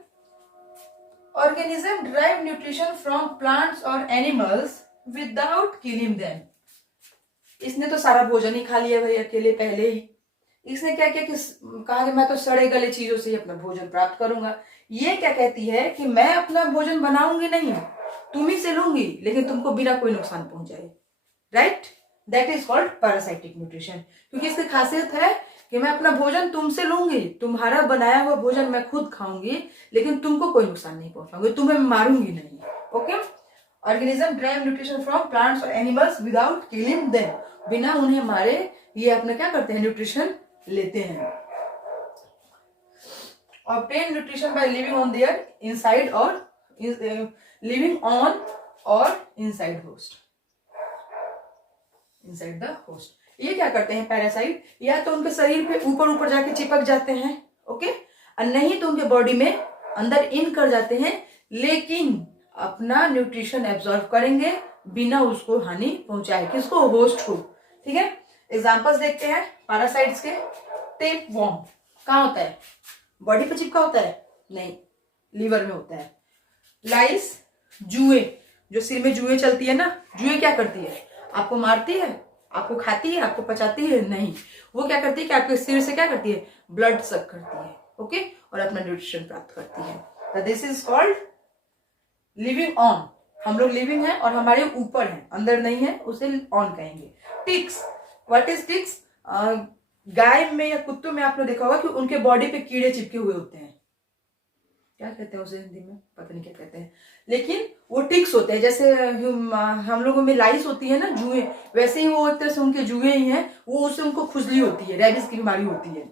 Organism derive nutrition from plants और एनिमल्स विदाउट किलिंग देम। इसने तो सारा भोजन ही खा लिया भाई अकेले पहले ही। इसने क्या किया कि कहा कि मैं तो सड़े गले चीजों से ही अपना भोजन प्राप्त करूंगा। ये क्या कहती है कि मैं अपना भोजन बनाऊंगी नहीं, तुम ही से लूंगी, लेकिन तुमको बिना कोई नुकसान पहुंचाए, right, that is called parasitic nutrition. क्योंकि इसकी खासियत है कि मैं अपना भोजन तुमसे लूंगी, तुम्हारा बनाया हुआ भोजन मैं खुद खाऊंगी, लेकिन तुमको कोई नुकसान नहीं पहुंचाऊंगी, तुम्हें मारूंगी नहीं, okay. Organism drive nutrition from plants और एनिमल्स विदाउट किलिंग देम, बिना उन्हें मारे ये अपने क्या करते हैं, न्यूट्रिशन लेते हैं। Obtain nutrition by living on their inside और लिविंग ऑन और inside host, inside the host. ये क्या करते हैं पैरासाइट, या तो उनके शरीर पे ऊपर ऊपर जाके चिपक जाते हैं, ओके, और नहीं तो उनके बॉडी में अंदर इन कर जाते हैं, लेकिन अपना न्यूट्रिशन एब्जॉर्ब करेंगे बिना उसको हानि पहुंचाए, किसको, होस्ट को, ठीक है। एग्जांपल्स देखते हैं पैरासाइट्स के। टेप वॉर्म कहाँ होता है, बॉडी पे चिपका होता है, नहीं, लीवर में होता है। लाइस, जुए, जो सिर में जुए चलती है ना, जुए क्या करती है, आपको मारती है, आपको खाती है, आपको पचाती है, नहीं, वो क्या करती है कि आपके सिर से क्या करती है, ब्लड सक करती है, ओके, और अपना न्यूट्रिशन प्राप्त करती है। तो this is called living on. हम लोग लिविंग है और हमारे ऊपर है, अंदर नहीं है, उसे ऑन कहेंगे। Ticks, what is ticks? गाय में या कुत्तों में आपने देखा होगा कि उनके बॉडी पे कीड़े चिपके हुए होते हैं, क्या कहते हैं उसे हिंदी में, पता नहीं क्या कहते हैं, लेकिन वो टिक्स होते हैं। जैसे हम लोगों में लाइस होती है ना, जुए, वैसे ही वो होते हैं, उनके जुए ही हैं, वो उससे उनको खुजली होती है, रेबीज की बीमारी होती है।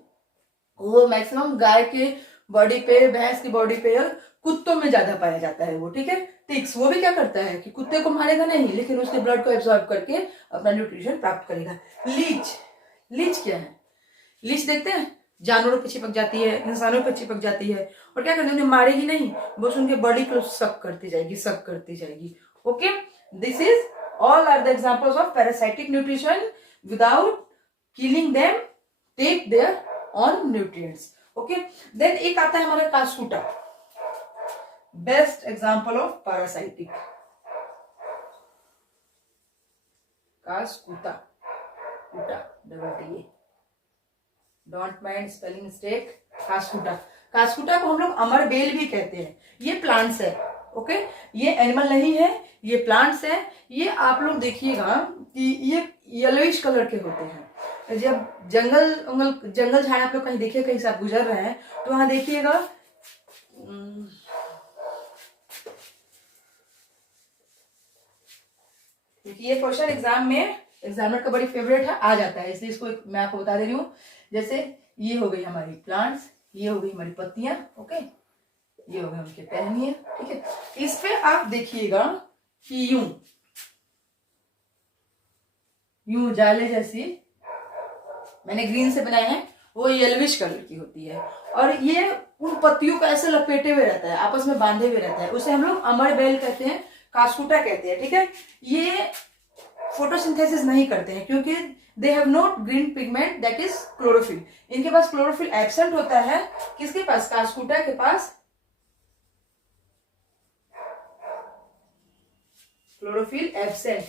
वो मैक्सिमम गाय के बॉडी पे, भैंस की बॉडी पे, कुत्तों में ज्यादा पाया जाता है वो, ठीक है। टिक्स, वो भी क्या करता है कि कुत्ते को मारेगा नहीं, लेकिन उसके ब्लड को एब्जॉर्ब करके अपना न्यूट्रिशन प्राप्त करेगा। लीच, लीच क्या है, लीच देखते हैं, जानवरों पे चिपक जाती है, इंसानों पे चिपक जाती है, और क्या करती है, उन्हें मारेगी नहीं, बस उनके बॉडी को सक करती जाएगी, सक करती जाएगी, okay. This is all are the examples of parasitic nutrition without killing them, take their on nutrients. Okay, then एक आता है हमारा Cuscuta, best example of parasitic. Cuscuta, कुटा double T, don't mind spelling mistake. Cuscuta, Cuscuta को हम लोग अमर bell भी कहते हैं। ये प्लांट्स है, ओके, ये एनिमल नहीं है, ये प्लांट्स है। ये आप लोग देखिएगा कि ये येलोइश कलर के होते हैं। जब जंगल झाड़ आप लोग कहीं देखिए, कहीं से आप गुजर रहे हैं तो वहां देखिएगा क्योंकि ये क्वेश्चन एग्जाम में एग्जामिनर का बड़ी फेवरेट है, आ जाता है, इसलिए इसको मैं आपको बता दे रही हूँ। जैसे ये हो गई हमारी प्लांट्स, ये हो गई हमारी पत्तियां, ओके, ये हो गए उनके टहनियां, ठीक है। इस पे आप देखिएगा कि यूं जाले जैसी मैंने ग्रीन से बनाए हैं, वो येलोविश कलर की होती है, और ये उन पत्तियों को ऐसे लपेटे हुए रहता है, आपस में बांधे हुए रहता है, उसे हम लोग अमर बेल कहते हैं, कास्कुटा कहते हैं, ठीक है। ये फोटोसिंथेसिस नहीं करते हैं क्योंकि they have not green pigment, that is chlorophyll. इनके पास क्लोरोफिल एब्सेंट होता है। किसके पास? कास्कुटा के पास क्लोरोफिल एब्सेंट,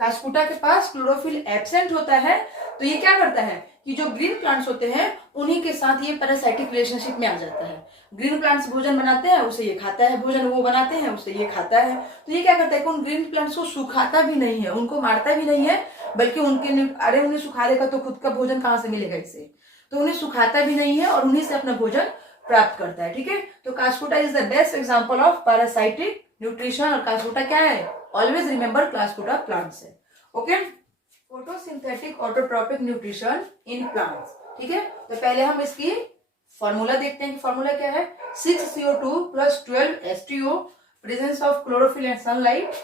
कास्कुटा के पास क्लोरोफिल एब्सेंट होता है। तो ये क्या करता है कि जो ग्रीन प्लांट्स होते हैं उन्हीं के साथ ये पैरासाइटिक रिलेशनशिप में आ जाता है। ग्रीन प्लांट्स भोजन बनाते हैं, उसे ये खाता है, भोजन वो बनाते हैं, उसे ये खाता है। तो ये क्या करता है कि उन ग्रीन प्लांट्स को सुखाता भी नहीं है, उनको मारता भी नहीं है, बल्कि उन्हें सुखा देगा तो खुद का भोजन कहाँ से मिलेगा इसे, तो उन्हें सुखाता भी नहीं है और उन्हीं से अपना भोजन प्राप्त करता है, ठीक है। तो Cuscuta is the best example of parasitic nutrition. और कास्कुटा क्या है? ऑलवेज रिमेंबर कास्कुटा प्लांट्स है, okay. Photosynthetic autotrophic nutrition in plants, ठीक है। तो पहले हम इसकी फॉर्मूला देखते हैं कि फॉर्मूला क्या है। 6CO2 + 12 H2O, presence of chlorophyll and sunlight,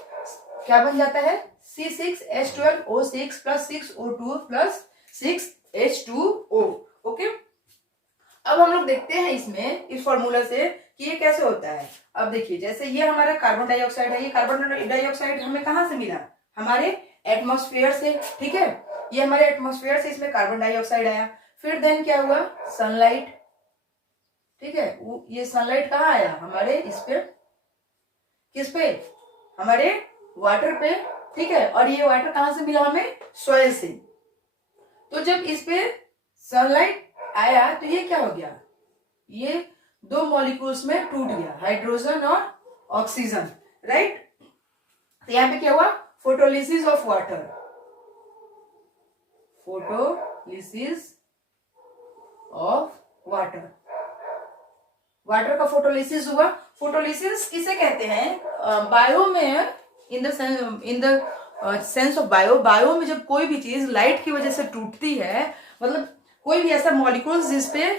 क्या बन जाता है? C6H12O6 + 6O2 + 6H2O, okay. अब हम लोग देखते हैं इसमें इस फॉर्मूला से कि ये कैसे होता है। अब देखिए, जैसे ये हमारा कार्बन डाइऑक्साइड है, ये कार्बन डाइऑक्साइड हमें कहाँ से मिला? हमारे एटमॉस्फेयर से, ठीक है। ये हमारे एटमॉस्फेयर से इसमें कार्बन डाइऑक्साइड आया, फिर देन क्या हुआ? सनलाइट, ठीक है। ये सनलाइट कहाँ आया? हमारे इस पे, किस पे? हमारे वाटर पे, ठीक है। और ये वाटर कहाँ से मिला हमें? सॉइल से। तो जब इस पे सनलाइट आया तो ये क्या हो गया? ये दो मॉलिक्यूल्स में टूट गया, हाइड्रोजन और ऑक्सीजन, राइट। तो यहाँ पे क्या हुआ? Photolysis of water, photolysis of water, water का फोटोलिसिस हुआ। फोटोलिसिस किसे कहते हैं? बायो में, in the sense of bio में जब कोई भी चीज लाइट की वजह से टूटती है, मतलब कोई भी ऐसा मॉलिक्यूल्स जिसपे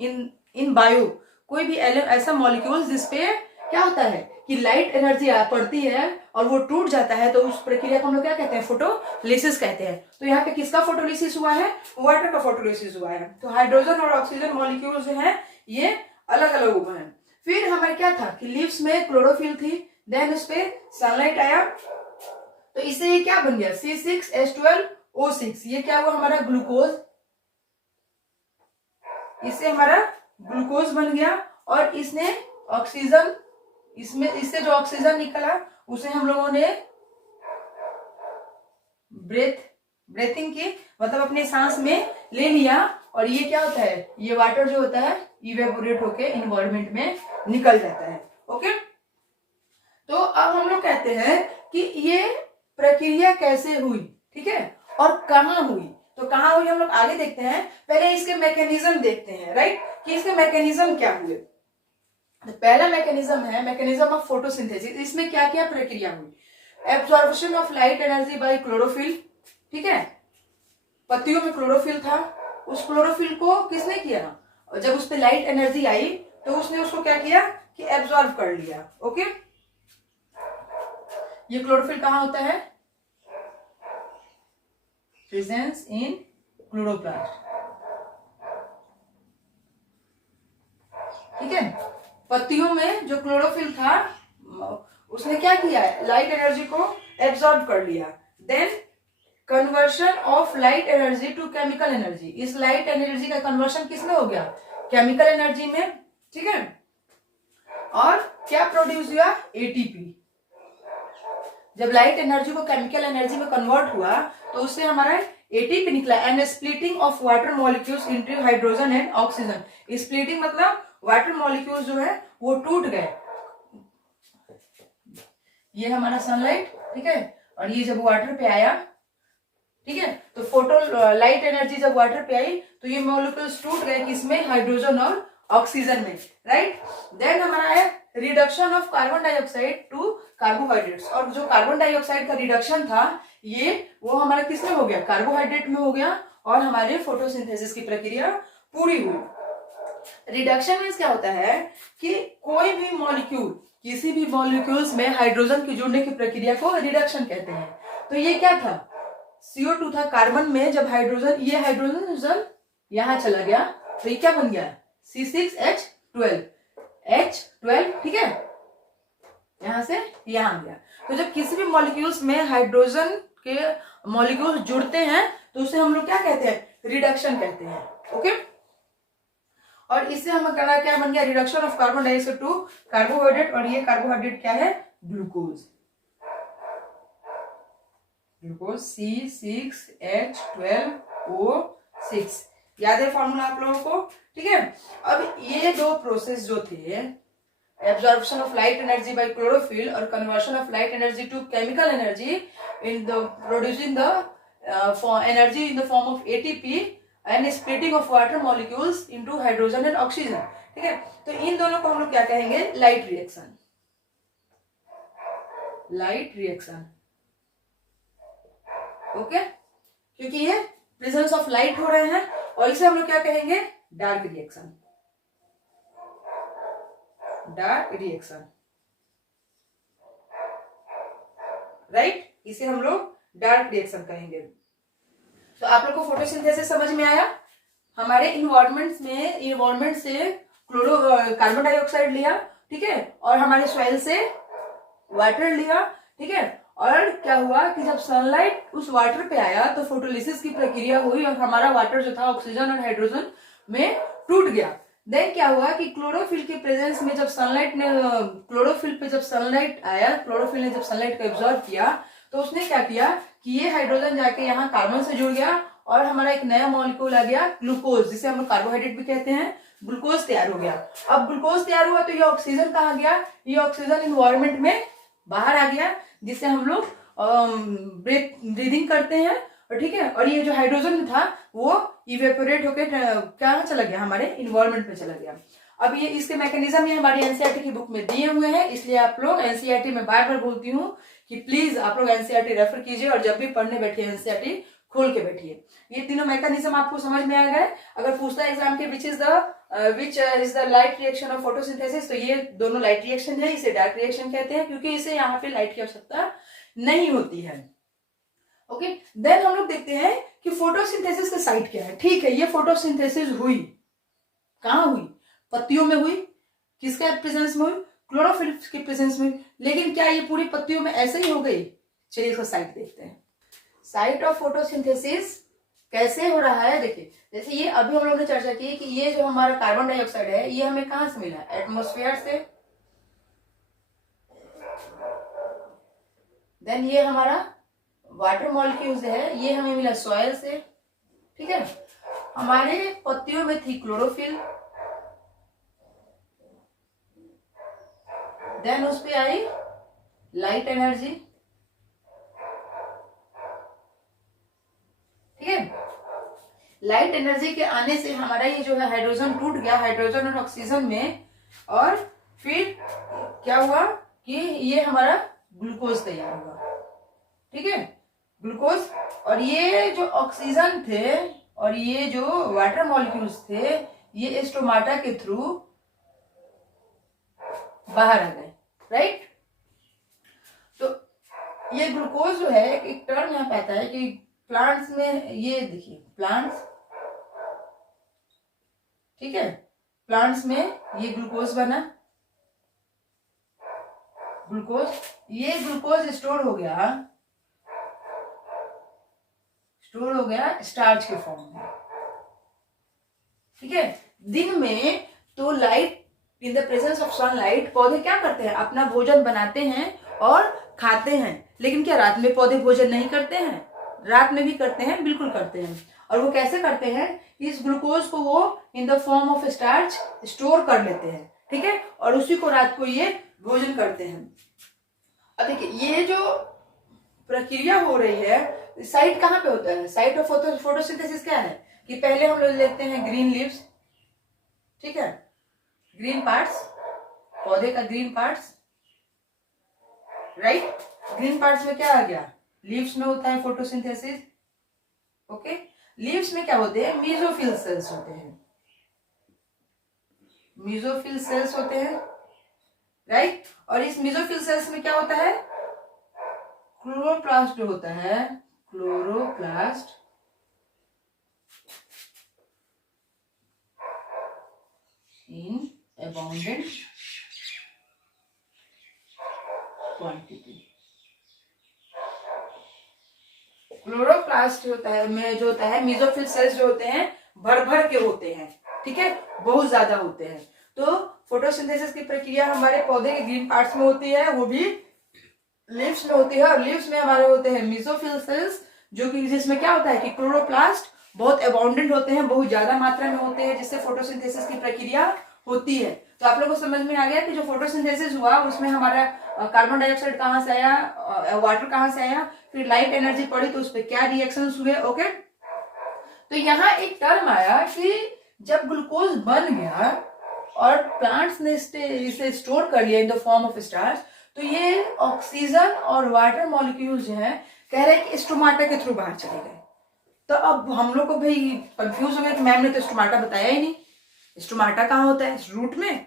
इन बायो कोई भी ऐसा मॉलिक्यूल्स जिसपे क्या होता है कि लाइट एनर्जी पड़ती है और वो टूट जाता है, तो उस प्रक्रिया को हम लोग क्या कहते हैं? फोटोलिसिस कहते हैं। तो यहाँ पे किसका फोटोलिसिस हुआ है? वाटर का फोटोलिसिस हुआ है। तो हाइड्रोजन और ऑक्सीजन मॉलिक्यूल्स जो है ये अलग अलग हुए हैं। फिर हमें क्या था कि लीव्स में क्लोरोफिल थी, देन उस पे सनलाइट आया, तो इससे ये क्या बन गया? C6H12O6। ये क्या हुआ? हमारा ग्लूकोज, इससे हमारा ग्लूकोज बन गया, और इसने ऑक्सीजन, इससे जो ऑक्सीजन निकला उसे हम लोगों ने ब्रेथिंग की, मतलब अपने सांस में ले लिया, और ये क्या होता है? ये वाटर जो होता है इवेपोरेट होके इन्वायरमेंट में निकल जाता है, ओके। तो अब हम लोग कहते हैं कि ये प्रक्रिया कैसे हुई, ठीक है, और कहाँ हुई। तो कहाँ हुई हम लोग आगे देखते हैं, पहले इसके मैकेनिज्म देखते हैं, राइट, कि इसके मैकेनिज्म क्या हुए। तो पहला मैकेनिज्म है मैकेनिज्म ऑफ फोटोसिंथेसिस। इसमें क्या क्या प्रक्रिया हुई? Absorption of light energy by chlorophyll, ठीक है। पत्तियों में क्लोरोफिल था, उस क्लोरोफिल को किसने किया? और जब उस पर लाइट एनर्जी आई तो उसने उसको क्या किया कि एब्जॉर्ब कर लिया, ओके। ये क्लोरोफिल कहाँ होता है? प्रेजेंस इन क्लोरोप्लास्ट, ठीक है। पत्तियों में जो क्लोरोफिल था उसने क्या किया? लाइट एनर्जी को एब्जॉर्ब कर लिया, then conversion of light energy to chemical energy. इस लाइट एनर्जी का कन्वर्शन किसमें हो गया? केमिकल एनर्जी में, ठीक है। और क्या प्रोड्यूस हुआ? एटीपी। जब लाइट एनर्जी को केमिकल एनर्जी में कन्वर्ट हुआ तो उससे हमारा एटीपी निकला, and splitting of water molecules into hydrogen and oxygen. Splitting मतलब वाटर मॉलिक्यूल्स जो है वो टूट गए। ये हमारा सनलाइट, ठीक है, और ये जब वाटर पे आया, ठीक है, तो फोटो लाइट एनर्जी जब वाटर पे आई तो ये मॉलिक्यूल्स टूट गए किसमें? हाइड्रोजन और ऑक्सीजन में, राइट। देन हमारा है reduction of carbon dioxide to carbohydrates. और जो कार्बन डाइऑक्साइड का रिडक्शन था ये वो हमारा किसमें हो गया? कार्बोहाइड्रेट में हो गया, और हमारे फोटोसिंथेसिस की प्रक्रिया पूरी हुई। रिडक्शन मीन्स क्या होता है कि कोई भी मॉलिक्यूल, किसी भी मॉलिक्यूल्स में हाइड्रोजन की जुड़ने की प्रक्रिया को रिडक्शन कहते हैं। तो ये क्या था? CO2 था कार्बन में, जब हाइड्रोजन, ये हाइड्रोजन यहां चला गया तो ये क्या बन गया? C6H12, H12, ठीक है, यहां से यहां आ गया। तो जब किसी भी मॉलिक्यूल्स में हाइड्रोजन के मॉलिक्यूल्स जुड़ते हैं तो उसे हम लोग क्या कहते हैं? रिडक्शन कहते हैं, ओके। और इससे हम क्या बन गया? Reduction of carbon dioxide to carbohydrate, और ये कार्बोहाइड्रेट क्या है? ग्लूकोज। ग्लूकोज C6H12O6, याद है फॉर्मूला आप लोगों को, ठीक है। अब ये दो प्रोसेस जो थे, absorption of light energy by chlorophyll और conversion of light energy to chemical energy in the producing the energy in the form of ATP and splitting of water molecules into hydrogen and oxygen, ठीक है। तो इन दोनों को हम लोग क्या कहेंगे? Light reaction. Light reaction, okay, क्योंकि ये प्रेजेंस ऑफ लाइट हो रहे हैं। और इसे हम लोग क्या कहेंगे? Dark reaction. Dark reaction, right, इसे हम लोग डार्क रिएक्शन कहेंगे। तो आप लोग को फोटोसिंथेसिस समझ में आया? हमारे इन्वायरमेंट से कार्बन डाइऑक्साइड लिया, ठीक है, और हमारे सॉइल से वाटर लिया, ठीक है, और क्या हुआ कि जब सनलाइट उस वाटर पे आया तो फोटोलिसिस की प्रक्रिया हुई और हमारा वाटर जो था ऑक्सीजन और हाइड्रोजन में टूट गया। देन क्या हुआ कि क्लोरोफिल के प्रेजेंस में जब सनलाइट ने क्लोरोफिल पे जब सनलाइट आया, क्लोरोफिल ने जब सनलाइट को एब्जॉर्ब किया तो उसने क्या किया कि ये हाइड्रोजन जाके यहाँ कार्बन से जुड़ गया और हमारा एक नया मॉलिक्यूल आ गया ग्लूकोज, जिसे हम कार्बोहाइड्रेट भी कहते हैं। ग्लूकोज तैयार हो गया। अब ग्लूकोज तैयार हुआ तो ये ऑक्सीजन कहाँ गया? ये ऑक्सीजन इन्वायरमेंट में बाहर आ गया, जिससे हम लोग ब्रीदिंग करते हैं, और ठीक है। और ये जो हाइड्रोजन था वो इवेपोरेट होकर क्या चला गया? हमारे इन्वायरमेंट में चला गया। अब ये इसके मैकेनिज्म ये हमारी एनसीईआरटी की बुक में दिए हुए हैं, इसलिए आप लोग एनसीईआरटी में बार बार बोलती हूँ कि प्लीज आप लोग एनसीईआरटी रेफर कीजिए और जब भी पढ़ने बैठिए एनसीईआरटी खोल के बैठिए। ये तीनों मैकेनिज्म आपको समझ में आ गए? अगर पूछता है एग्जाम के which is the light reaction of photosynthesis, तो ये दोनों लाइट रिएक्शन है, इसे डार्क रिएक्शन कहते हैं क्योंकि इसे यहाँ पे लाइट की आवश्यकता नहीं होती है। ओके, देन हम लोग देखते हैं कि फोटोसिंथेसिस का साइट क्या है। ठीक है, ये फोटोसिंथेसिस हुई कहाँ हुई? पत्तियों में हुई। किसके प्रेजेंस में हुई? क्लोरोफिल के प्रेजेंस में। लेकिन क्या ये पूरी पत्तियों में ऐसे ही हो गई? चलिए इसका साइट देखते हैं। साइट ऑफ फोटोसिंथेसिस कैसे हो रहा है? देखिए, जैसे ये अभी हम लोगों ने चर्चा की कि ये जो हमारा कार्बन डाइऑक्साइड है ये हमें कहां से मिला? एटमॉस्फेयर से। देन ये हमारा वाटर मॉलिक्यूल्स है, ये हमें मिला सॉइल से, ठीक है। हमारे पत्तियों में थी क्लोरोफिल, देन उस पे आई लाइट एनर्जी, ठीक है। लाइट एनर्जी के आने से हमारा ये जो है हाइड्रोजन टूट गया, हाइड्रोजन और ऑक्सीजन में, और फिर क्या हुआ कि ये हमारा ग्लूकोज तैयार हुआ, ठीक है, ग्लूकोज। और ये जो ऑक्सीजन थे और ये जो वाटर मॉलिक्यूल्स थे ये स्टोमाटा के थ्रू बाहर आ गए, राइट। तो ये ग्लूकोज जो है, एक टर्म यहाँ पे आता है कि प्लांट्स में, ये देखिए प्लांट्स, ठीक है, प्लांट्स में ये ग्लूकोज बना, ग्लूकोज, ये ग्लूकोज स्टोर हो गया स्टोर हो गया स्टार्च के फॉर्म में, ठीक है। दिन में तो light, in the presence of sunlight पौधे क्या करते हैं, अपना भोजन बनाते हैं और खाते हैं। लेकिन क्या रात में पौधे भोजन नहीं करते हैं? रात में भी करते हैं, बिल्कुल करते हैं। और वो कैसे करते हैं, इस ग्लूकोज को वो इन the form of starch store कर लेते हैं, ठीक है, और उसी को रात को ये भोजन करते हैं। अब देखिए ये जो प्रक्रिया हो रही है, साइट कहाँ पे होता है, साइट ऑफ फोटोसिंथेसिस क्या है कि पहले हम लोग लेते हैं ग्रीन लीव्स, ठीक है, ग्रीन पार्ट्स, पौधे का green parts, right. Green parts में क्या आ गया, लीव्स में होता है फोटोसिंथेसिस, ओके। लीव्स में क्या होते हैं, मीजोफिल सेल्स होते हैं, मीजोफिल सेल्स होते हैं, राइट। और इस मीजोफिल सेल्स में क्या होता है, क्लोरोप्लास्ट जो होता है, क्लोरोप्लास्ट इन अबाउंडेंट क्वांटिटी। क्लोरोप्लास्ट होता है में जो होता है, मीजोफिल सेल्स जो होते हैं भर भर के होते हैं, ठीक है, बहुत ज्यादा होते हैं। तो फोटोसिंथेसिस की प्रक्रिया हमारे पौधे के ग्रीन पार्ट्स में होती है, वो भी लीव्स में होती है। और लीव्स में हमारे होते हैं मीजोफिल सेल्स, जो कि जिसमें क्या होता है कि क्लोरोप्लास्ट बहुत अबाउंडेंट होते हैं, बहुत ज्यादा मात्रा में होते हैं, जिससे फोटोसिंथेसिस की प्रक्रिया होती है। तो आप लोगों को समझ में आ गया कि जो फोटोसिंथेसिस हुआ उसमें हमारा कार्बन डाइऑक्साइड कहाँ से आया, वाटर कहाँ से आया, फिर लाइट एनर्जी पड़ी तो उस पर क्या रिएक्शंस हुए, ओके। तो यहाँ एक टर्म आया कि जब ग्लूकोज बन गया और प्लांट्स ने इसे स्टोर कर लिया इन द फॉर्म ऑफ स्टार्च, तो ये ऑक्सीजन और वाटर मॉलिक्यूल्स जो है कह रहे हैं कि स्टोमाटा के थ्रू बाहर चले गए। तो अब हम लोग को भाई कंफ्यूज हो गया कि मैम ने तो स्टोमाटा बताया ही नहीं। स्टोमाटा कहाँ होता है, रूट में,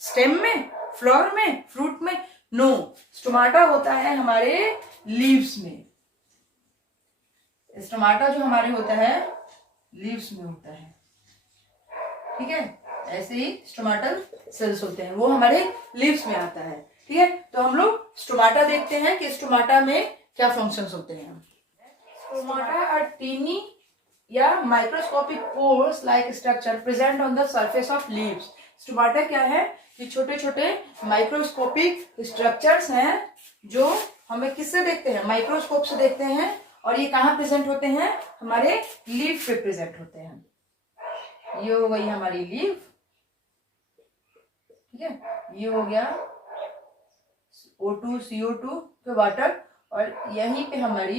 स्टेम में, फ्लावर में, फ्रूट में? नो, स्टोमाटा होता है हमारे लीव्स में। स्टोमाटा जो हमारे होता है लीव्स में होता है, ठीक है। ऐसे ही स्टोमाटल सेल्स होते हैं, वो हमारे लीव्स में आता है, ठीक है। तो हम लोग स्टोमाटा देखते हैं कि स्टोमाटा में क्या फंक्शंस होते हैं। स्टोमाटा आर टीनी या microscopic pores like structure present on the surface of leaves. Stomata क्या है कि छोटे छोटे माइक्रोस्कोपिक स्ट्रक्चर्स हैं जो हमें किससे देखते हैं, माइक्रोस्कोप से देखते हैं। और ये कहाँ प्रेजेंट होते हैं, हमारे लीफ पे प्रेजेंट होते हैं। ये हो गई हमारी लीफ, ठीक है, ये हो गया O2 CO2 पे वाटर, और यहीं पे हमारी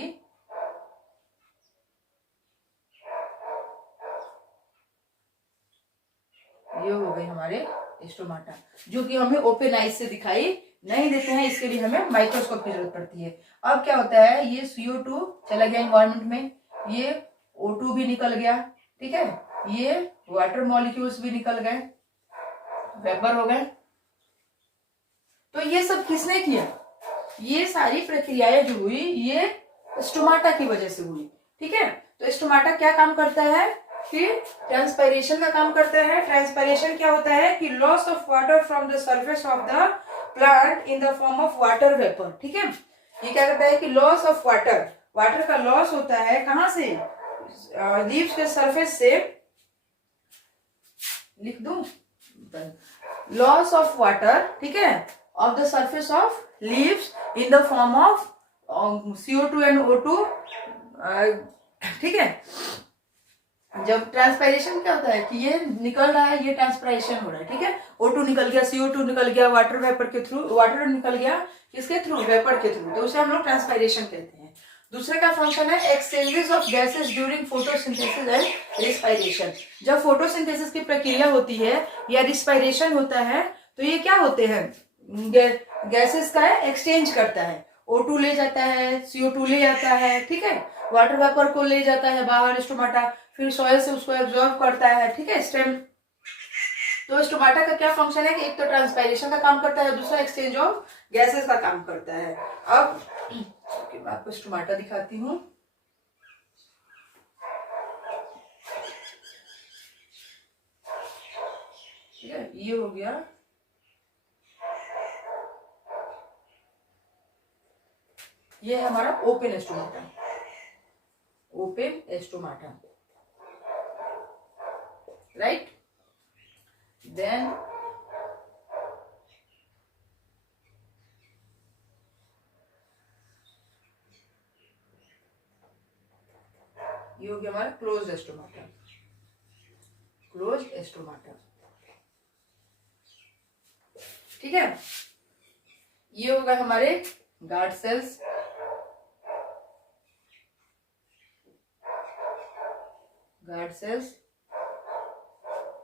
ये हो गई हमारे स्टोमाटा, जो कि हमें ओपन आइज से दिखाई नहीं देते हैं, इसके लिए हमें माइक्रोस्कोप की जरूरत पड़ती है। अब क्या होता है, ये CO2 चला गया एनवायरमेंट में, ये O2 भी निकल गया, ठीक है, ये वाटर मॉलिक्यूल्स भी निकल गए, वेपर हो गए। तो ये सब किसने किया, ये सारी प्रक्रियाएं जो हुई ये स्टोमाटा की वजह से हुई, ठीक है। तो स्टोमाटा क्या काम करता है कि ट्रांसपायरेशन का काम करता है। ट्रांसपायरेशन क्या होता है कि loss of water from the surface of the plant in the form of water vapour, ठीक है। ये क्या करता है कि लॉस ऑफ वाटर, वाटर का लॉस होता है कहां से, लीव्स के सरफेस से, लिख दूं, लॉस ऑफ वाटर, ठीक है, of the surface of leaves in the form of CO2 and O2, ठीक है। जब ट्रांसपायरेशन क्या होता है कि ये निकल रहा है, ये ट्रांसपायरेशन हो रहा है, ठीक है। O2 निकल गया, CO2 निकल गया, वाटर वेपर के थ्रू, वाटर निकल गया किसके थ्रू, वेपर के थ्रू, तो उसे हम लोग ट्रांसपायरेशन कहते हैं। दूसरे का फंक्शन है exchanges of gases during photosynthesis and respiration. जब फोटोसिंथेसिस की प्रक्रिया होती है या रिस्पायरेशन होता है तो ये क्या होते हैं, गैसेस का एक्सचेंज करता है। O2 ले जाता है, CO2 ले जाता है, ठीक है, वाटर वेपर को ले जाता है बाहर स्टोमाटा, फिर सॉइल से उसको एब्जॉर्ब करता है, ठीक है, स्टेम। तो स्टोमाटा का क्या फंक्शन है कि एक तो ट्रांसपायरेशन का काम करता है, दूसरा एक्सचेंज ऑफ गैसेस का काम करता है। अब मैं आपको स्टोमाटा दिखाती हूँ, ठीक है, ये हो गया, ये है हमारा open stomata, open stomata, right. Then ये हो गया हमारा क्लोज्ड स्टोमाटा, क्लोज्ड स्टोमाटा, ठीक है। ये हो गए हमारे guard cells, guard cells,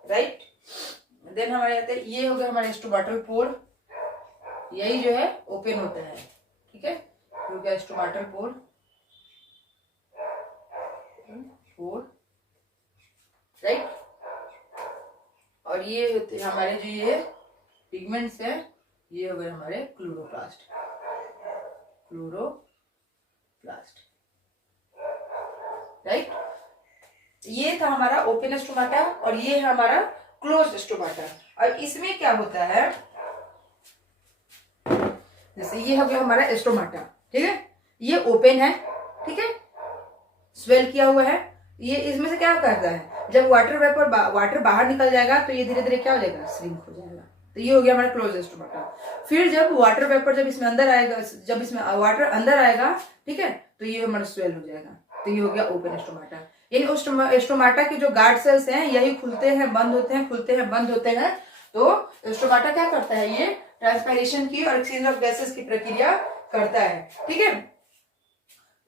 right. Then हमारे आते हैं, ये हो गया हमारे स्टोमाटल पोर, यही जो है ओपन होता है, ठीक है। हो गया स्टोमाटल पोर, पोर, राइट। और ये होते हमारे जो ये पिगमेंट्स है, ये हो गए हमारे क्लोरोप्लास्ट, क्लोरोप्लास्ट, राइट। ये था हमारा ओपन स्टोमाटा और ये है हमारा क्लोज्ड स्टोमाटा। और इसमें क्या होता है, जैसे ये हो गया हमारा स्टोमाटा, ठीक है, ये ओपन है, ठीक है, स्वेल किया हुआ है। ये इसमें से क्या करता है, जब वाटर बाहर निकल जाएगा तो ये धीरे धीरे क्या हो जाएगा, श्रिंक हो जाएगा। तो ये हो गया हमारा क्लोज स्टोमाटा। फिर जब वाटर वेपर जब इसमें अंदर आएगा, जब इसमें वाटर अंदर आएगा, ठीक है, तो ये हमारा स्वेल हो जाएगा। तो ये हो गया ओपन स्टोमाटा। यानी स्टोमाटा के जो गार्ड सेल्स हैं यही खुलते हैं बंद होते हैं, खुलते हैं बंद होते हैं। तो स्टोमाटा क्या करता है, ये ट्रांसपायरेशन की और एक्सचेंज ऑफ गैसेस की प्रक्रिया करता है, ठीक है।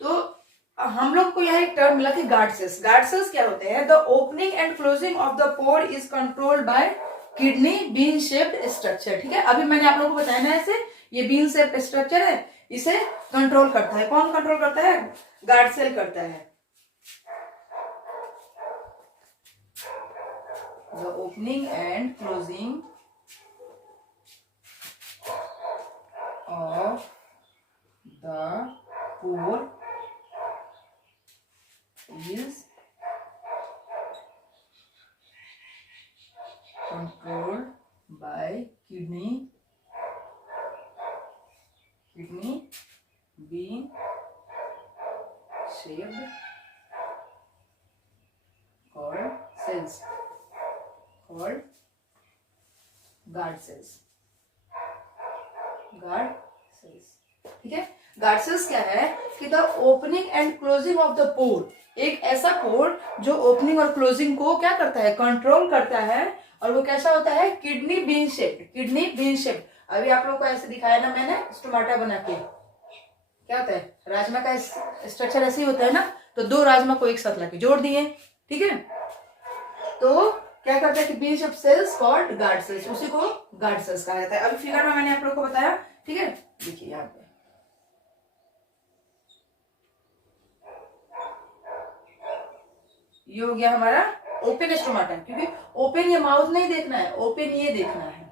तो हम लोग को यह एक टर्म मिला कि गार्ड सेल्स। गार्ड सेल्स क्या होते हैं, the opening and closing of the pour is controlled by kidney bean shaped structure, ठीक है। अभी मैंने आप लोगों को बताया ना, ऐसे ये बीन शेप्ड स्ट्रक्चर है, इसे कंट्रोल करता है। कौन कंट्रोल करता है, गार्ड सेल करता है। The opening and closing of the pore is controlled by kidney being shaped called cells, called guard cells, guard cells, ठीक है। गार्ड सेल्स क्या है कि the opening and closing of the pore, एक ऐसा पोर जो ओपनिंग और क्लोजिंग को क्या करता है, कंट्रोल करता है। और वो कैसा होता है, kidney bean shaped, kidney bean shaped. अभी आप लोगों को ऐसे दिखाया ना मैंने स्टोमाटा बना के, क्या होता है, राजमा का स्ट्रक्चर ऐसे ही होता है ना। तो दो राजमा को एक साथ लाके जोड़ दिए, ठीक है। तो क्या करता है कि bean shaped cells called guard cells, उसी को गार्ड सेल्स कहा जाता है। अभी फिगर में मैंने आप लोगों को बताया, ठीक है। देखिए यहाँ पे ये हो गया हमारा ओपन स्टोमाटा, क्योंकि ओपन ये माउथ नहीं देखना है, ओपन ये देखना है,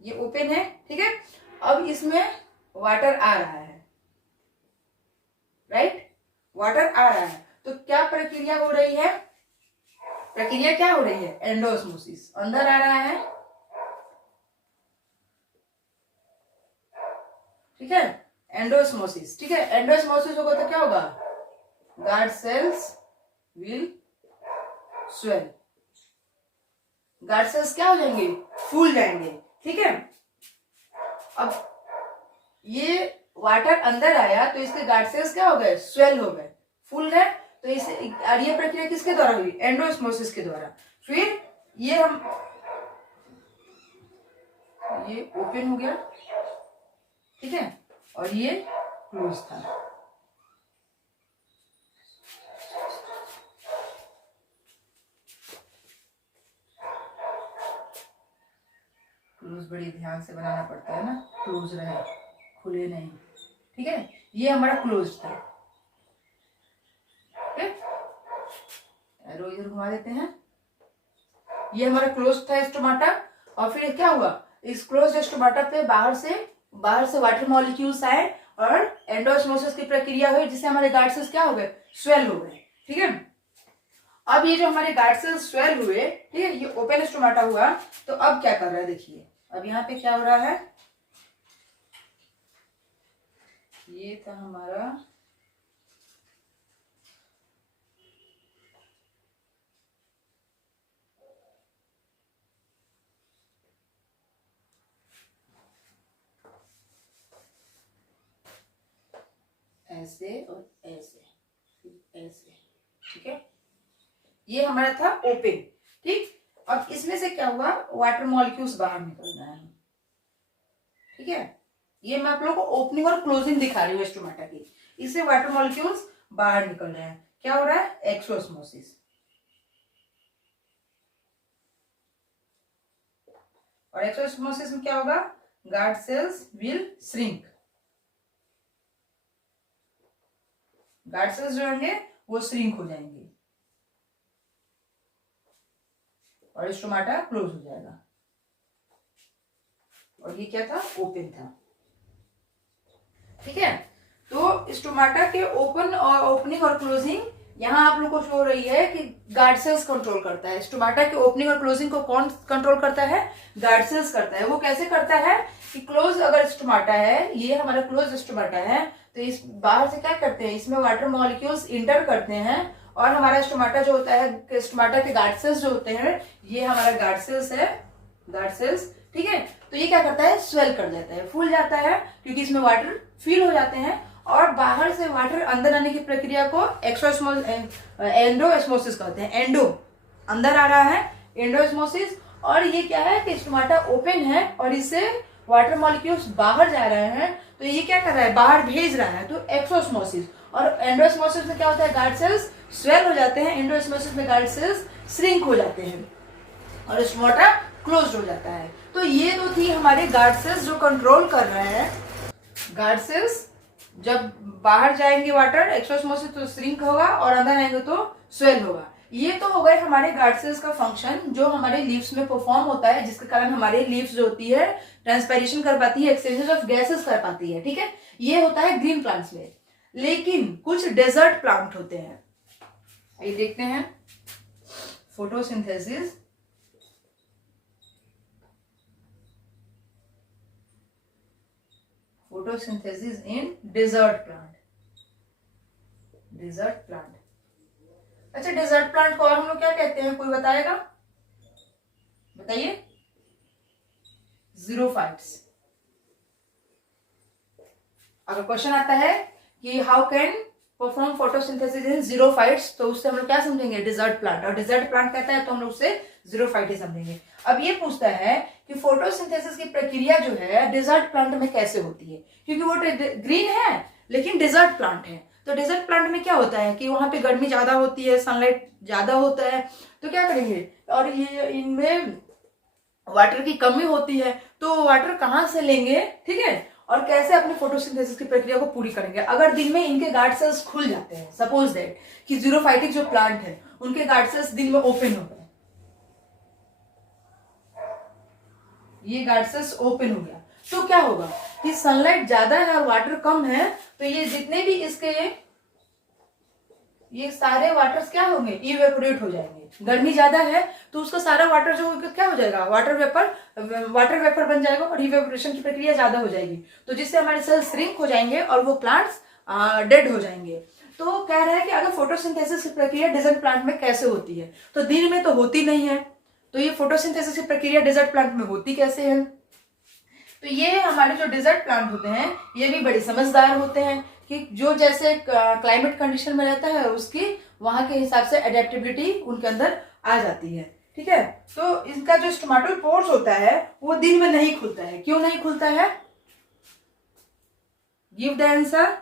ये ओपन है, ठीक है। अब इसमें वाटर आ रहा है, राइट, वाटर आ रहा है। तो क्या प्रक्रिया हो रही है, प्रक्रिया क्या हो रही है, एंडोस्मोसिस, अंदर आ रहा है, ठीक है, एंडोस्मोसिस, ठीक है। एंडोस्मोसिस होगा तो क्या होगा, guard cells will swell, guard cells क्या हो जाएंगे, फूल जाएंगे, ठीक है। अब ये वाटर अंदर आया तो इसके गार्ड सेल्स क्या हो गए, स्वेल हो गए, फूल गए। तो इसे, और ये प्रक्रिया किसके द्वारा हुई, एंडोस्मोसिस के द्वारा। फिर ये हम, ये ओपन हो गया, ठीक है, और ये क्लोज था। क्लोज बड़ी ध्यान से बनाना पड़ता है ना, क्लोज रहे, खुले नहीं, ठीक है। ये हमारा क्लोज था, एरो इधर घुमा देते हैं। ये हमारा क्लोज था स्टोमाटा। और फिर क्या हुआ, इस क्लोज स्टोमाटा पे बाहर से वाटर मॉलिक्यूल्स आए और एंडोस्मोसिस की प्रक्रिया हुई, जिससे हमारे गार्ड सेल्स क्या हो गए, स्वेल हो गए, ठीक है। अब ये जो हमारे गार्ड सेल्स स्वेल हुए, ठीक है, ये ओपन स्टोमाटा हुआ। तो अब क्या कर रहा है, देखिए अब यहाँ पे क्या हो रहा है, ये था हमारा ऐसे और ऐसे, ऐसे, ठीक है। ये हमारा था ओपन, ठीक। अब इसमें से क्या हुआ, वाटर मॉलिक्यूल्स बाहर निकल रहे हैं, ठीक है। ये मैं आप लोगों को ओपनिंग और क्लोजिंग दिखा रही हूँ स्टोमाटा की। इससे वाटर मॉलिक्यूल्स बाहर निकल रहे हैं। क्या हो रहा है, एक्सोस्मोसिस। और एक्सोस्मोसिस में क्या होगा, guard cells will shrink. Guard cells जो होंगे वो श्रिंक हो जाएंगे और स्टोमाटा क्लोज हो जाएगा। और ये क्या था, ओपन था, ठीक है। तो स्टोमाटा के ओपन और ओपनिंग और क्लोजिंग यहाँ आप लोग को शो हो रही है कि गार्ड सेल्स कंट्रोल करता है। स्टोमाटा के ओपनिंग और क्लोजिंग को कौन कंट्रोल करता है, गार्ड सेल्स करता है। वो कैसे करता है कि क्लोज अगर स्टोमाटा है, ये हमारा क्लोज स्टोमाटा है, तो इस बाहर से क्या करते हैं, इसमें वाटर मॉलिक्यूल्स इंटर करते हैं और हमारा स्टोमाटा जो होता है, स्टोमाटा के गार्ड सेल्स जो होते हैं, ये हमारा गार्ड सेल्स है, गार्ड सेल्स, ठीक है। तो ये क्या करता है, स्वेल कर जाता है, फूल जाता है, क्योंकि इसमें वाटर फिल हो जाते हैं और बाहर से वाटर अंदर आने की प्रक्रिया को एंडोस्मोसिस कहते हैं। एंडो अंदर आ रहा है, एंडोस्मोसिस। और ये क्या है कि स्टोमाटा ओपन है और इससे वाटर मॉलिक्यूल्स बाहर जा रहे हैं, तो ये क्या कर रहा है, बाहर भेज रहा है, तो एक्सोस्मोसिस। और एंडोस्मोसिस में क्या होता है, गार्ड सेल्स स्वेल हो जाते हैं, एंडोस्मोसिस में गार्ड सेल्स श्रिंक हो जाते हैं और स्टोमाटा क्लोज हो जाता है। तो ये तो थी हमारे गार्ड सेल्स जो कंट्रोल कर रहे हैं। गार्ड सेल्स जब बाहर जाएंगे वाटर एक्सोस्मोसिस तो श्रिंक होगा और अंदर आएंगे तो स्वेल होगा। ये तो हो गए हमारे गार्ड सेल्स का फंक्शन जो हमारे लीव्स में परफॉर्म होता है, जिसके कारण हमारे लीव्स जो होती है ट्रांसपायरेशन कर पाती है, एक्सचेंजेस ऑफ गैसेस कर पाती है, ठीक है। ये होता है ग्रीन प्लांट्स में। लेकिन कुछ डेजर्ट प्लांट होते हैं, ये देखते हैं, photosynthesis. Photosynthesis in desert plant. Desert plant, अच्छा डेजर्ट प्लांट को और हम लोग क्या कहते हैं, कोई बताएगा, बताइए। ज़ीरोफाइट्स। अगर क्वेश्चन आता है कि how can perform photosynthesis in xerophytes, तो उससे हम लोग क्या समझेंगे, डेजर्ट प्लांट। और डेजर्ट प्लांट कहता है तो हम लोग उससे ज़ीरोफाइट ही समझेंगे। अब ये पूछता है कि फोटोसिंथेसिस की प्रक्रिया जो है डेजर्ट प्लांट में कैसे होती है, क्योंकि वो ग्रीन है लेकिन डेजर्ट प्लांट है। तो डेजर्ट प्लांट में क्या होता है कि वहां पे गर्मी ज्यादा होती है, सनलाइट ज्यादा होता है, तो क्या करेंगे, और ये इनमें वाटर की कमी होती है, तो वाटर कहाँ से लेंगे, ठीक है, और कैसे अपने फोटोसिंथेसिस की प्रक्रिया को पूरी करेंगे। अगर दिन में इनके गार्ड सेल्स खुल जाते हैं, सपोज दैट कि ज़ीरोफाइटिक जो प्लांट है उनके गार्ड सेल्स दिन में ओपन हो गए, ये गार्ड सेल्स ओपन हो गया, तो क्या होगा कि सनलाइट ज्यादा है और वाटर कम है, तो ये जितने भी इसके ये सारे वाटर्स क्या होंगे, इवेपोरेट हो जाएंगे। गर्मी ज्यादा है तो उसका सारा वाटर जो क्या हो जाएगा, वाटर वेपर बन जाएगा और इवेपोरेशन की प्रक्रिया ज्यादा हो जाएगी, तो जिससे हमारे सेल्स श्रिंक हो जाएंगे और वो प्लांट्स डेड हो जाएंगे। तो कह रहा है कि अगर फोटोसिंथेसिस की प्रक्रिया डेजर्ट प्लांट में कैसे होती है, तो दिन में तो होती नहीं है, तो ये फोटोसिंथेसिस की प्रक्रिया डेजर्ट प्लांट में होती कैसे है। तो ये हमारे जो डेजर्ट प्लांट होते हैं ये भी बड़े समझदार होते हैं कि जो जैसे क्लाइमेट कंडीशन में रहता है उसकी वहां के हिसाब से एडेप्टेबिलिटी उनके अंदर आ जाती है, ठीक है। तो इनका जो स्टोमेटल पोर्स होता है वो दिन में नहीं खुलता है। क्यों नहीं खुलता है, give the answer.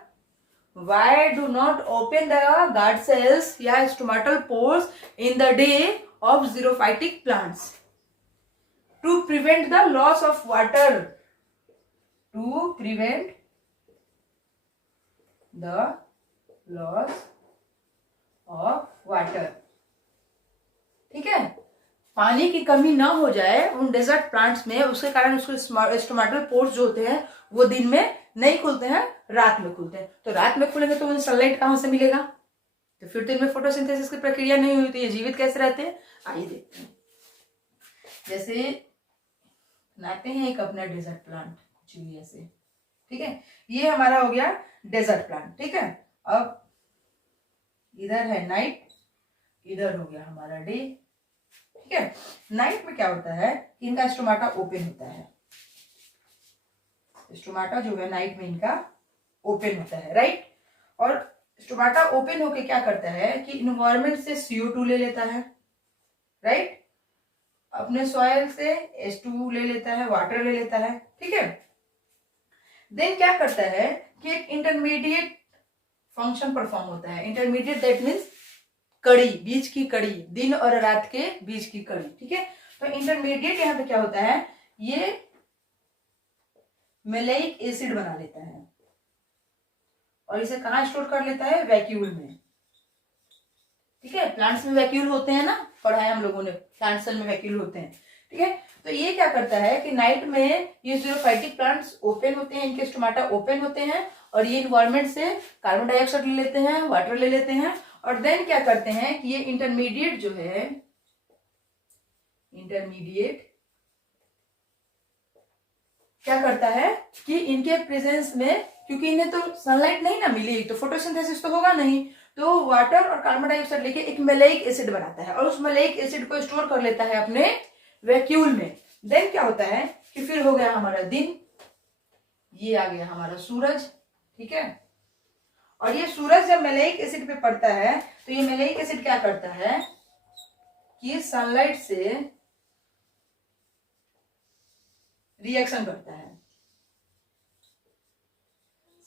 Why do not open the guard cells या stomatal pores in the day of xerophytic plants? To prevent the loss of water. To prevent the loss of water. ठीक है, पानी की कमी ना हो जाए उन डेजर्ट प्लांट्स में, उसके कारण उसके स्टोमेटल पोर्स जो होते हैं वो दिन में नहीं खुलते हैं, रात में खुलते हैं। तो रात में खुलेंगे तो उन्हें सनलाइट कहां से मिलेगा, तो फिर तो इनमें फोटोसिंथेसिस की प्रक्रिया नहीं हुई, तो ये जीवित कैसे रहते हैं। आइए देखते हैं, जैसे बनाते हैं एक अपना डेजर्ट प्लांट कुछ भी ऐसे, ठीक है। ये हमारा हो गया डेजर्ट प्लांट, ठीक है। अब इधर है नाइट, इधर हो गया हमारा डे, ठीक है। नाइट में क्या होता है कि इनका स्टोमाटा ओपन होता है, स्टोमाटा जो है नाइट में इनका ओपन होता है, राइट। और स्टोमाटा ओपन होके क्या करता है कि इन्वायरमेंट से CO2 ले लेता है, राइट, अपने सॉइल से H2 ले लेता है, वाटर ले लेता है, ठीक है। देन क्या करता है कि एक इंटरमीडिएट फंक्शन परफॉर्म होता है। इंटरमीडिएट दैट मीन्स कड़ी, बीच की कड़ी, दिन और रात के बीच की कड़ी, ठीक है। तो इंटरमीडिएट यहाँ पे क्या होता है, ये मेलेइक एसिड बना लेता है और इसे कहाँ स्टोर कर लेता है, वैक्यूल में, ठीक है। प्लांट्स में वैक्यूल होते हैं ना, पढ़ा है हम लोगों ने, प्लांट सेल में वैक्यूल होते हैं, ठीक है। तो ये क्या करता है कि नाइट में ये ज़ीरोफाइटिक प्लांट्स ओपन होते हैं, इनके स्टोमाटा ओपन होते हैं और ये इन्वायरमेंट से कार्बन डाइऑक्साइड ले लेते हैं, वाटर ले लेते हैं और देन क्या करते हैं कि ये इंटरमीडिएट जो है, इंटरमीडिएट क्या करता है कि इनके प्रेजेंस में, क्योंकि इन्हें तो सनलाइट नहीं ना मिली तो फोटोसिंथेसिस तो होगा नहीं, तो वाटर और कार्बन डाइऑक्साइड लेके एक मेलेइक एसिड बनाता है और उस मेलेइक एसिड को स्टोर कर लेता है अपने वैक्यूल में। देन क्या होता है कि फिर हो गया हमारा दिन, ये आ गया हमारा सूरज, ठीक है। और ये सूरज जब मेलेइक एसिड पे पड़ता है तो ये मेलेइक एसिड क्या करता है कि सनलाइट से रिएक्शन करता है,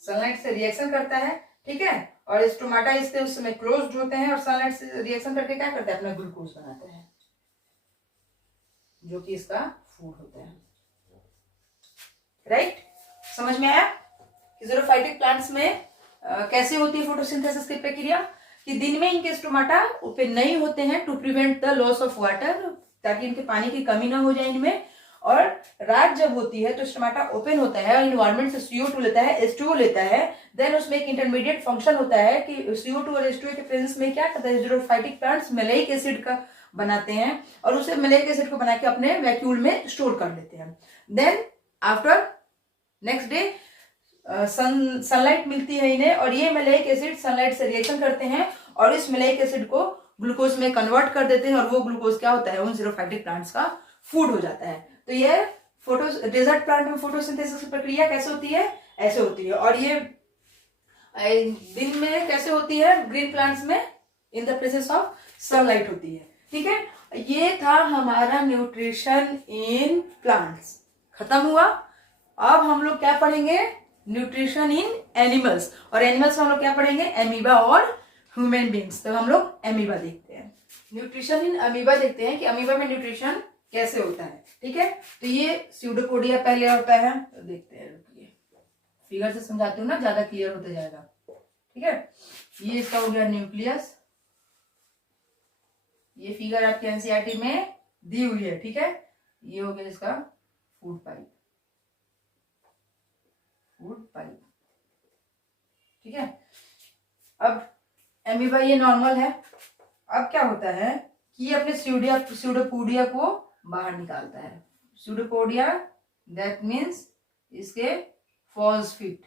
सनलाइट से रिएक्शन करता है, ठीक है। और स्टोमाटा इसके उस समय क्लोज्ड होते हैं और सनलाइट से रिएक्शन करके क्या करता है, अपना ग्लूकोज बनाते हैं जो कि इसका फूड होता है, राइट। समझ में आया कि ज़ीरोफाइटिक प्लांट्स में कैसे होती है फोटोसिंथेसिस की प्रक्रिया, कि दिन में इनके स्टोमाटा ओपन नहीं होते हैं to prevent the loss of water, ताकि इनके पानी की कमी ना हो जाए इनमें, और रात जब होती है तो स्टोमाटा ओपन होता है और इन्वायरमेंट से CO2 लेता है, H2O लेता है। देन उसमें एक इंटरमीडिएट फंक्शन होता है कि CO2 और H2O के प्रेजेंस में क्या करता है, ज़ीरोफाइटिक प्लांट्स मेलेइक एसिड का बनाते हैं और उसे मेलेइक एसिड को बना के अपने वैक्यूल में स्टोर कर लेते हैं। Then after next day sunlight मिलती है इन्हें और ये मेलेइक एसिड सनलाइट से रिएक्शन करते हैं और इस मेलेइक एसिड को ग्लूकोज में कन्वर्ट कर देते हैं और वो ग्लूकोज क्या होता है, उन ज़ीरोफाइटिक प्लांट्स का फूड हो जाता है। तो ये डेजर्ट प्लांट में फोटोसिंथेसिस की प्रक्रिया कैसे होती है, ऐसे होती है। और ये दिन में कैसे होती है, ग्रीन प्लांट्स में in the presence of sunlight होती है, ठीक है। ये था हमारा न्यूट्रिशन इन प्लांट्स, खत्म हुआ। अब हम लोग क्या पढ़ेंगे, न्यूट्रिशन इन एनिमल्स, और एनिमल्स में हम लोग क्या पढ़ेंगे, एमीबा और ह्यूमन बींग्स। तो हम लोग एमीबा देखते हैं, न्यूट्रिशन इन अमीबा देखते हैं कि अमीबा में न्यूट्रिशन कैसे होता है, ठीक है। तो ये स्यूडोपोडिया पहले होता है, तो देखते हैं, रुकिए फिगर से समझाती हूँ ना, ज्यादा क्लियर होता जाएगा, ठीक है। ये इसका हो गया न्यूक्लियस, ये फिगर आपके एनसीईआरटी में दी हुई है, ठीक है। ये हो गया इसका फूड पाइप, फूड पाइप, ठीक है। अब एमीबा ये नॉर्मल है। अब क्या होता है कि ये अपने स्यूडोपोडिया को बाहर निकालता है, स्यूडोपोडिया दैट मीन्स इसके फॉल्स फीट,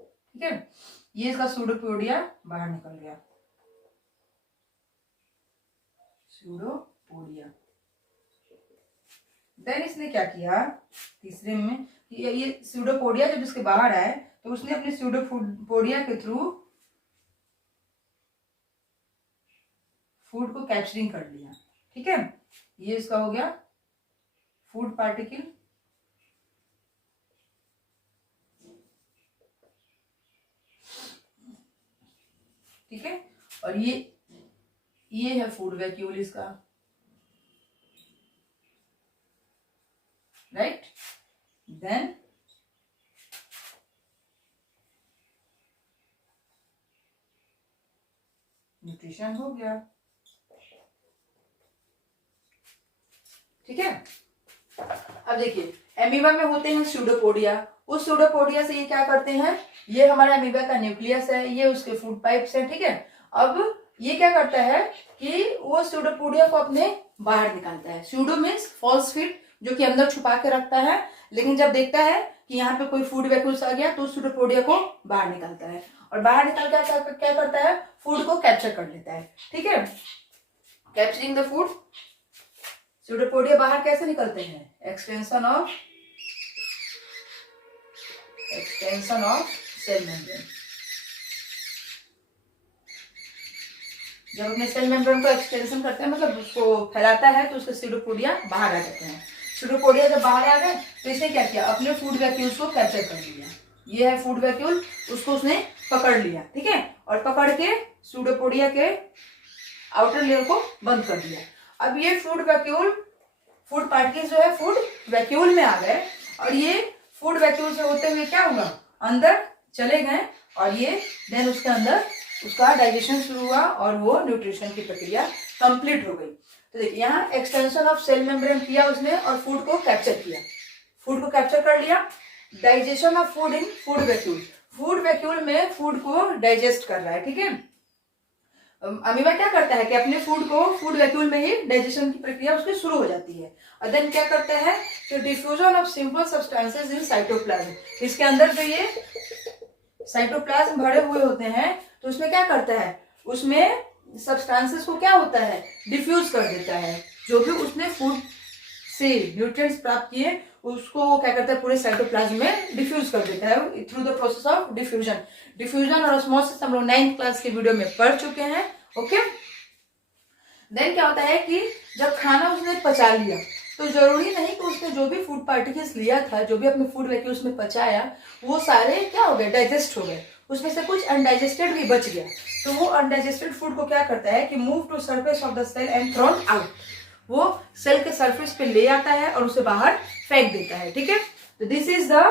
ठीक है। ये इसका स्यूडोपोडिया बाहर निकल गया, स्यूडोपोडिया। देन इसने क्या किया तीसरे में, ये स्यूडोपोडिया जब इसके बाहर आए तो उसने अपने स्यूडोपोडिया के थ्रू फूड को कैप्चरिंग कर लिया, ठीक है। ये इसका हो गया फूड पार्टिकल, ठीक है। और ये है फूड वैक्यूल इसका, राइट। देन न्यूट्रिशन हो गया, ठीक है। अब देखिए एमीबा में होते हैं स्यूडोपोडिया, उस स्यूडोपोडिया से ये क्या करते हैं, ये हमारा एमीबा का न्यूक्लियस है, ये उसके फूड पाइप्स है, ठीक है। अब ये क्या करता है कि वो स्यूडोपोडिया को अपने बाहर निकालता है। स्यूडो मीन्स फॉल्स फीट, जो कि अंदर छुपा के रखता है, लेकिन जब देखता है कि यहाँ पे कोई फूड वैक्यूल्स आ गया तो स्यूडोपोडिया को बाहर निकालता है और बाहर निकाल के क्या करता है, फूड को कैप्चर कर लेता है, ठीक है। कैप्चरिंग द फूड, स्यूडोपोडिया बाहर कैसे निकलते हैं, एक्सटेंशन ऑफ सेल मेम्ब्रेन, जब अपने सेल मेम्ब्रेन को एक्सटेंशन करते हैं, मतलब उसको फैलाता है, तो उसके सीडोपोडिया बाहर आ जाते हैं। सीडोपोडिया जब बाहर आ गए तो इसने क्या किया, अपने फूड वैक्यूल्स को कैप्चर कर लिया। ये है फूड वैक्यूल, उसको उसने पकड़ लिया, ठीक है, और पकड़ के सीडोपोडिया के आउटर लेयर को बंद कर दिया। अब ये फूड पार्टिकल्स जो है फूड वैक्यूल में आ गए, और ये फूड वैक्यूल से होते हुए क्या हुआ, अंदर चले गए, और ये देन उसके अंदर उसका डाइजेशन शुरू हुआ और वो न्यूट्रिशन की प्रक्रिया कंप्लीट हो गई। तो देखिए यहाँ एक्सटेंशन ऑफ सेल मेम्ब्रेन किया उसने और फूड को कैप्चर किया, फूड को कैप्चर कर लिया। Digestion of food in food vacuole, food vacuole में फूड को डाइजेस्ट कर रहा है, ठीक है। अमीबा क्या करता है कि अपने फूड को फूड वैक्यूल में ही डाइजेशन की प्रक्रिया उसकी शुरू हो जाती है, और देन क्या करता है कि diffusion of simple substances in cytoplasm, इसके अंदर जो ये साइटोप्लाज्म भरे हुए होते हैं, तो उसमें क्या करता है, उसमें सब्सटेंसेस को क्या होता है, डिफ्यूज कर देता है। जो भी उसने फूड से न्यूट्रिएंट्स प्राप्त किए उसको वो क्या करता है, पूरे साइटोप्लाज्म में डिफ्यूज कर देता है through the process of diffusion और ऑस्मोसिस हम लोग 9th क्लास के वीडियो में पढ़ चुके हैं, ओके। देन क्या होता है कि जब खाना उसने पचा लिया, तो जरूरी नहीं कि उसने जो भी फूड पार्टिकल्स लिया था, जो भी अपने फूड वैक्यूल्स में पचाया, वो सारे क्या हो गए, डाइजेस्ट हो गए। उसमें से कुछ अनडाइजेस्टेड भी बच गया, तो वो अनडाइजेस्टेड फूड को क्या करता है कि move to surface of the cell and thrown out, वो सेल के सरफेस पे ले आता है और उसे बाहर फेंक देता है, ठीक है। तो this is the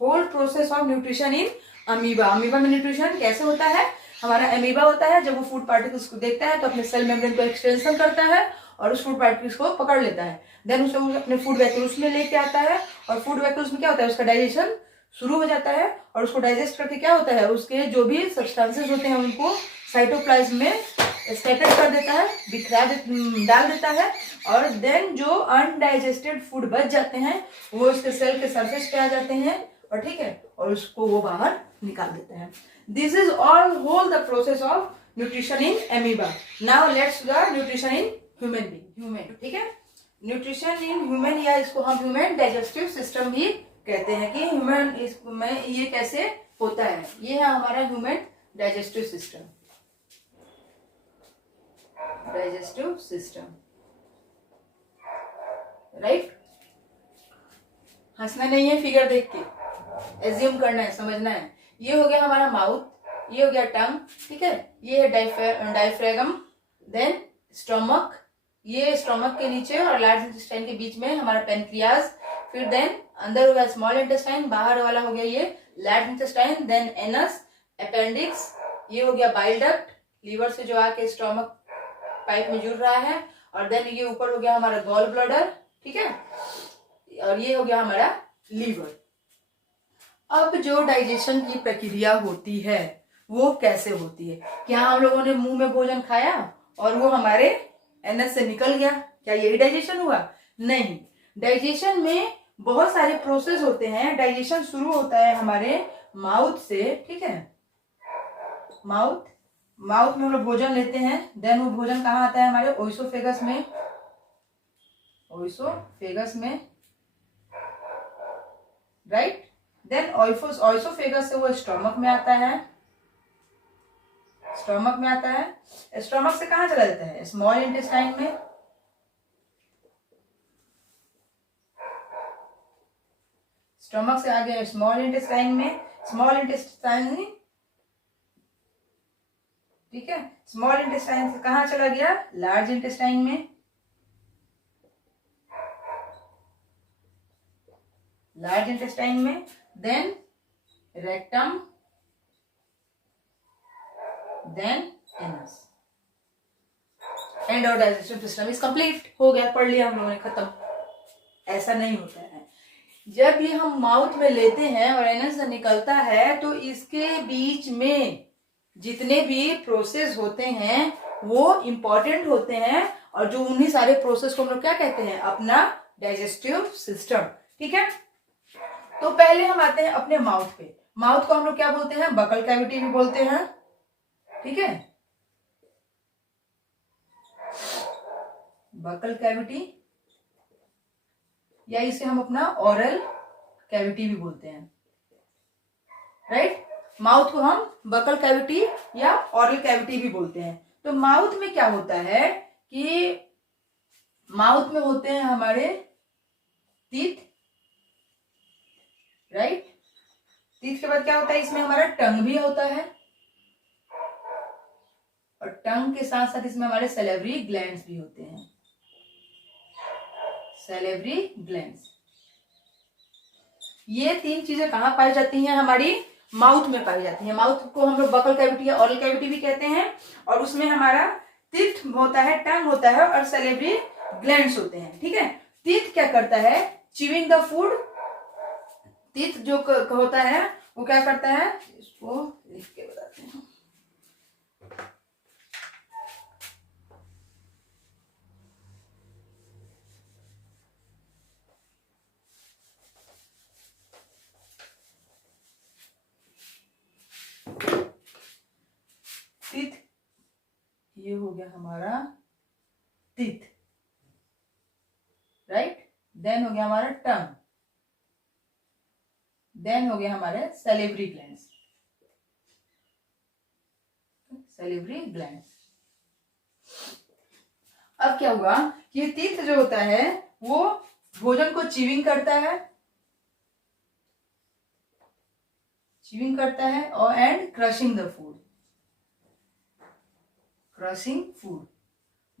whole process of nutrition in amoeba. Amoeba में न्यूट्रिशन कैसे होता है, हमारा अमीबा होता है, जब वो फूड पार्टिकल्स को देखता है तो अपने सेल मेम्ब्रेन को एक्सटेंशन करता है और उस फूड पार्टिकल्स को पकड़ लेता है, देन उसे अपने फूड वैक्यूल्स में लेके आता है, और फूड वैक्यूल्स में क्या होता है, उसका डाइजेशन शुरू हो जाता है, और उसको डाइजेस्ट करके क्या होता है, उसके जो भी सब्सटेंसेस होते हैं उनको साइटोप्लाज्म में स्कैटर कर देता है, डाल देता है, और देन जो अनडाइजेस्टेड फूड बच जाते हैं वो उसके सेल के सरफेस पे आ जाते हैं, और ठीक है, और उसको वो बाहर निकाल देते हैं। This is all whole the process of nutrition in amoeba. Now let's the nutrition in human being, human, ठीक है। न्यूट्रिशन इन ह्यूमन, या इसको हम ह्यूमन डाइजेस्टिव सिस्टम भी कहते हैं कि ह्यूमन इसमें ये कैसे होता है। ये है हमारा ह्यूमन डाइजेस्टिव सिस्टम, राइट। हंसना नहीं है फिगर देख के, एज्यूम करना है, समझना है। ये हो गया हमारा माउथ, ये हो गया टंग, ठीक है, ये है डायफ्रेगम, देन स्टोमक, ये स्टोमक के नीचे और लार्ज इंटेस्टाइन के बीच में हमारा पेनक्रियाज, फिर देन अंदर हो गया स्मॉल इंटेस्टाइन, बाहर वाला हो गया ये large intestine, then anus, appendix, ये हो गया बाइल डक्ट, लीवर से जो आके स्टोमक पाइप में जुड़ रहा है, और देन ये ऊपर हो गया हमारा गॉल ब्लैडर, ठीक है, और ये हो गया हमारा लीवर। अब जो डाइजेशन की प्रक्रिया होती है वो कैसे होती है, क्या हम लोगों ने मुंह में भोजन खाया और वो हमारे एनएस से निकल गया, क्या यही डाइजेशन हुआ? नहीं, डाइजेशन में बहुत सारे प्रोसेस होते हैं। डाइजेशन शुरू होता है हमारे माउथ से, ठीक है, माउथ में हम लोग भोजन लेते हैं, देन वो भोजन कहाँ आता है, हमारे ओइसोफेगस में, राइट। देन ओइसोफेगस से वो स्टोमक में आता है, स्टोमक से कहाँ चला जाता है, स्मॉल इंटेस्टाइन में, स्टोमक से आगे स्मॉल इंटेस्टाइन, ठीक है, स्मॉल इंटेस्टाइन से कहाँ चला गया, लार्ज इंटेस्टाइन में, then rectum, then anus, and और डाइजेस्टिव सिस्टम इज कंप्लीट, हो गया, पढ़ लिया हम लोगों ने, खत्म। ऐसा नहीं होता है। जब ये हम माउथ में लेते हैं और एनस से निकलता है तो इसके बीच में जितने भी प्रोसेस होते हैं वो इंपॉर्टेंट होते हैं, और जो उन्हीं सारे प्रोसेस को हम लोग क्या कहते हैं, अपना डाइजेस्टिव सिस्टम, ठीक है। तो पहले हम आते हैं अपने माउथ पे। माउथ को हम लोग क्या बोलते हैं, बकल कैविटी भी बोलते हैं, ठीक है, बकल कैविटी, या इसे हम अपना ओरल कैविटी भी बोलते हैं, राइट। माउथ को हम बकल कैविटी या ओरल कैविटी भी बोलते हैं। तो माउथ में क्या होता है कि माउथ में होते हैं हमारे टीथ, राइट। टीथ के बाद क्या होता है, इसमें हमारा टंग भी होता है, और टंग के साथ साथ इसमें हमारे सैलिवरी ग्लैंड्स भी होते हैं, सैलिवरी ग्लैंड्स। ये 3 चीजें कहाँ पाई जाती हैं, हमारी माउथ में पाई जाती है। माउथ को हम लोग बकल कैविटी या ओरल कैविटी भी कहते हैं, और उसमें हमारा टीथ होता है, टंग होता है, और सैलिवरी ग्लैंड्स होते हैं, ठीक है। टीथ क्या करता है, च्यूइंग द फूड। टीथ जो होता है वो क्या करता है, इसको लिख के बताते हैं। टीथ, ये हो गया हमारा टीथ, राइट। देन हो गया हमारा टंग, देन हो गया हमारे सैलिवरी ग्लैंड्स, सैलिवरी ग्लैंड्स। अब क्या हुआ कि टीथ जो होता है वो भोजन को च्यूइंग करता है, च्यूइंग करता है, और and crushing the food, crushing food,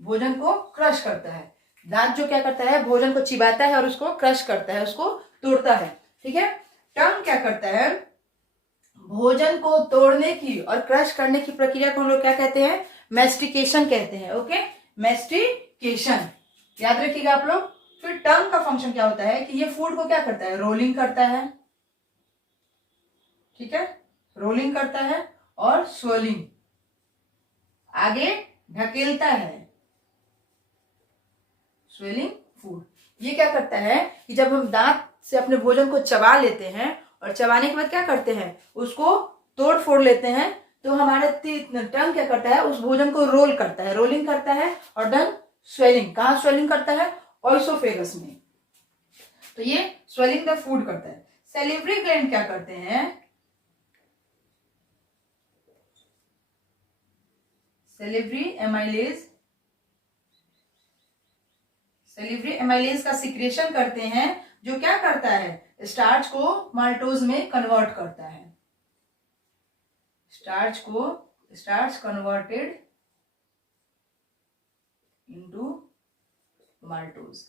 भोजन को क्रश करता है। दांत जो क्या करता है, भोजन को चिबाता है और उसको क्रश करता है, उसको तोड़ता है, ठीक है। टंग क्या करता है, भोजन को तोड़ने की और क्रश करने की प्रक्रिया को हम लोग क्या कहते हैं, मैस्टिकेशन कहते हैं, ओके, मैस्टिकेशन, याद रखिएगा आप लोग। फिर टंग का फंक्शन क्या होता है कि ये फूड को क्या करता है, रोलिंग करता है, ठीक है, रोलिंग करता है, और स्वेलिंग, आगे ढकेलता है, स्वेलिंग फूड। ये क्या करता है कि जब हम दांत से अपने भोजन को चबा लेते हैं, और चबाने के बाद क्या करते हैं, उसको तोड़ फोड़ लेते हैं, तो हमारा टंग क्या करता है, उस भोजन को रोल करता है, रोलिंग करता है, और डन स्वेलिंग। कहाँ स्वेलिंग करता है, ऑइसोफेगस में, तो ये स्वेलिंग द फूड करता है। सैलिवरी ग्लैंड क्या करते हैं, सैलिवरी एमाइलेज, सैलिवरी एमाइलेज का सिक्रेशन करते हैं, जो क्या करता है, स्टार्च को माल्टोज में कन्वर्ट करता है, स्टार्च कन्वर्टेड इनटू माल्टोज,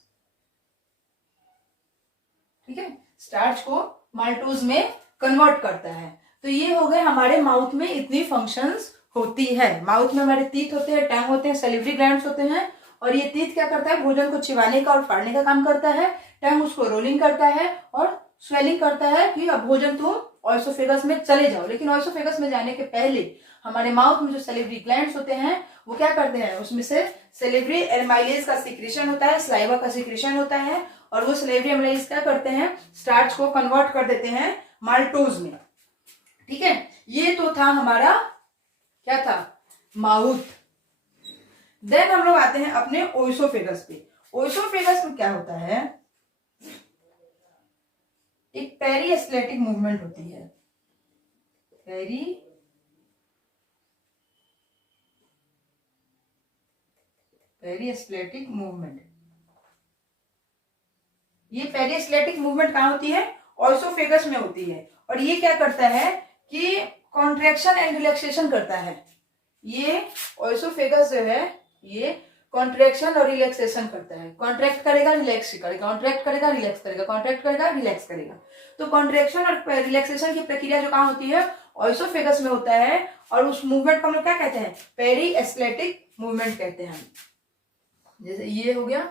ठीक है, स्टार्च को माल्टोज में कन्वर्ट करता है। तो ये हो गए हमारे माउथ में इतनी फंक्शंस होती है। माउथ में हमारे टीथ होते हैं, टंग होते हैं, सैलिवरी ग्लैंड्स होते हैं, और ये टीथ क्या करता है, भोजन को चिबाने का और फाड़ने का काम करता है, टंग उसको रोलिंग करता है, और स्वेलिंग करता है कि अब भोजन तुम ऑइसोफेगस में चले जाओ। लेकिन ऑइसोफेगस में जाने के पहले हमारे माउथ में जो सैलिवरी ग्लैंड्स होते हैं वो क्या करते हैं, उसमें से सैलिवरी एमाइलेज का सिक्रेशन होता है, सलाइवा का सिक्रेशन होता है, और वो सैलिवरी एमाइलेज क्या करते हैं, स्टार्च को कन्वर्ट कर देते हैं माल्टोज में, ठीक है। ये तो था हमारा, क्या था, माउथ। देन हम लोग आते हैं अपने ओइसोफेगस पे। ओइसोफेगस में क्या होता है, एक पेरिस्टैटिक मूवमेंट होती है, पेरिस्टैटिक मूवमेंट। ये पेरिस्टैटिक मूवमेंट कहाँ होती है, ऑइसोफेगस में होती है, और ये क्या करता है कि कॉन्ट्रैक्शन एंड रिलैक्सेशन करता है। ये ऑइसोफेगस जो है ये कॉन्ट्रैक्शन और रिलैक्सेशन करता है, कॉन्ट्रैक्ट करेगा रिलैक्स करेगा, कॉन्ट्रैक्ट करेगा रिलैक्स करेगा, कॉन्ट्रैक्ट करेगा रिलैक्स करेगा। तो कॉन्ट्रैक्शन और रिलैक्सेशन की प्रक्रिया जो कहाँ होती है, ऑइसोफेगस में होता है, और उस मूवमेंट को हम लोग क्या कहते हैं, पेरिस्टैटिक मूवमेंट कहते हैं। जैसे ये हो गया,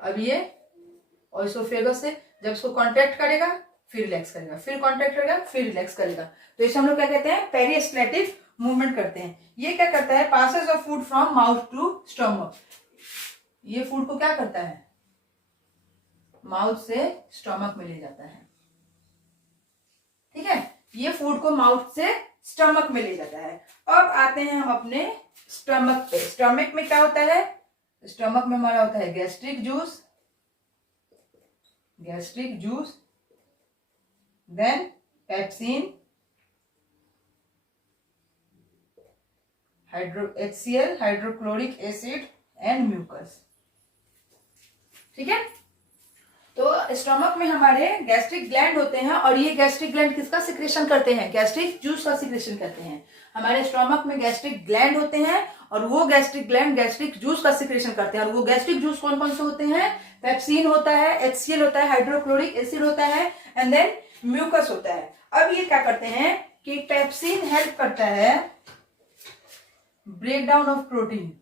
अब ये ऑइसोफेगस से जब इसको कॉन्ट्रैक्ट करेगा फिर रिलैक्स करेगा, फिर कॉन्ट्रैक्ट करेगा फिर रिलैक्स करेगा, तो इसे हम लोग क्या कहते हैं, पेरिस्टैटिक मूवमेंट करते हैं। ये क्या करता है, passes of food from mouth to stomach. ये फूड को क्या करता है, माउथ से स्टमक में ले जाता है, ठीक है। ये फूड को माउथ से स्टमक में ले जाता है। अब आते हैं हम अपने स्टमक पे। स्टमक में क्या होता है, स्टमक में हमारा होता है gastric juice, then pepsin, HCl hydrochloric acid and mucus. ठीक है, तो स्टमक में हमारे गैस्ट्रिक ग्लैंड होते हैं और ये गैस्ट्रिक ग्लैंड किसका सिक्रेशन करते हैं? गैस्ट्रिक जूस का सिक्रेशन करते हैं। हमारे स्टमक में गैस्ट्रिक ग्लैंड होते हैं और वो गैस्ट्रिक ग्लैंड गैस्ट्रिक जूस का सिक्रेशन करते हैं। और वो गैस्ट्रिक जूस कौन कौन से होते हैं? पेप्सिन होता है, HCl होता है, हाइड्रोक्लोरिक एसिड होता है एंड देन म्यूकस होता है। अब ये क्या करते हैं कि पेप्सिन हेल्प करता है breakdown of protein,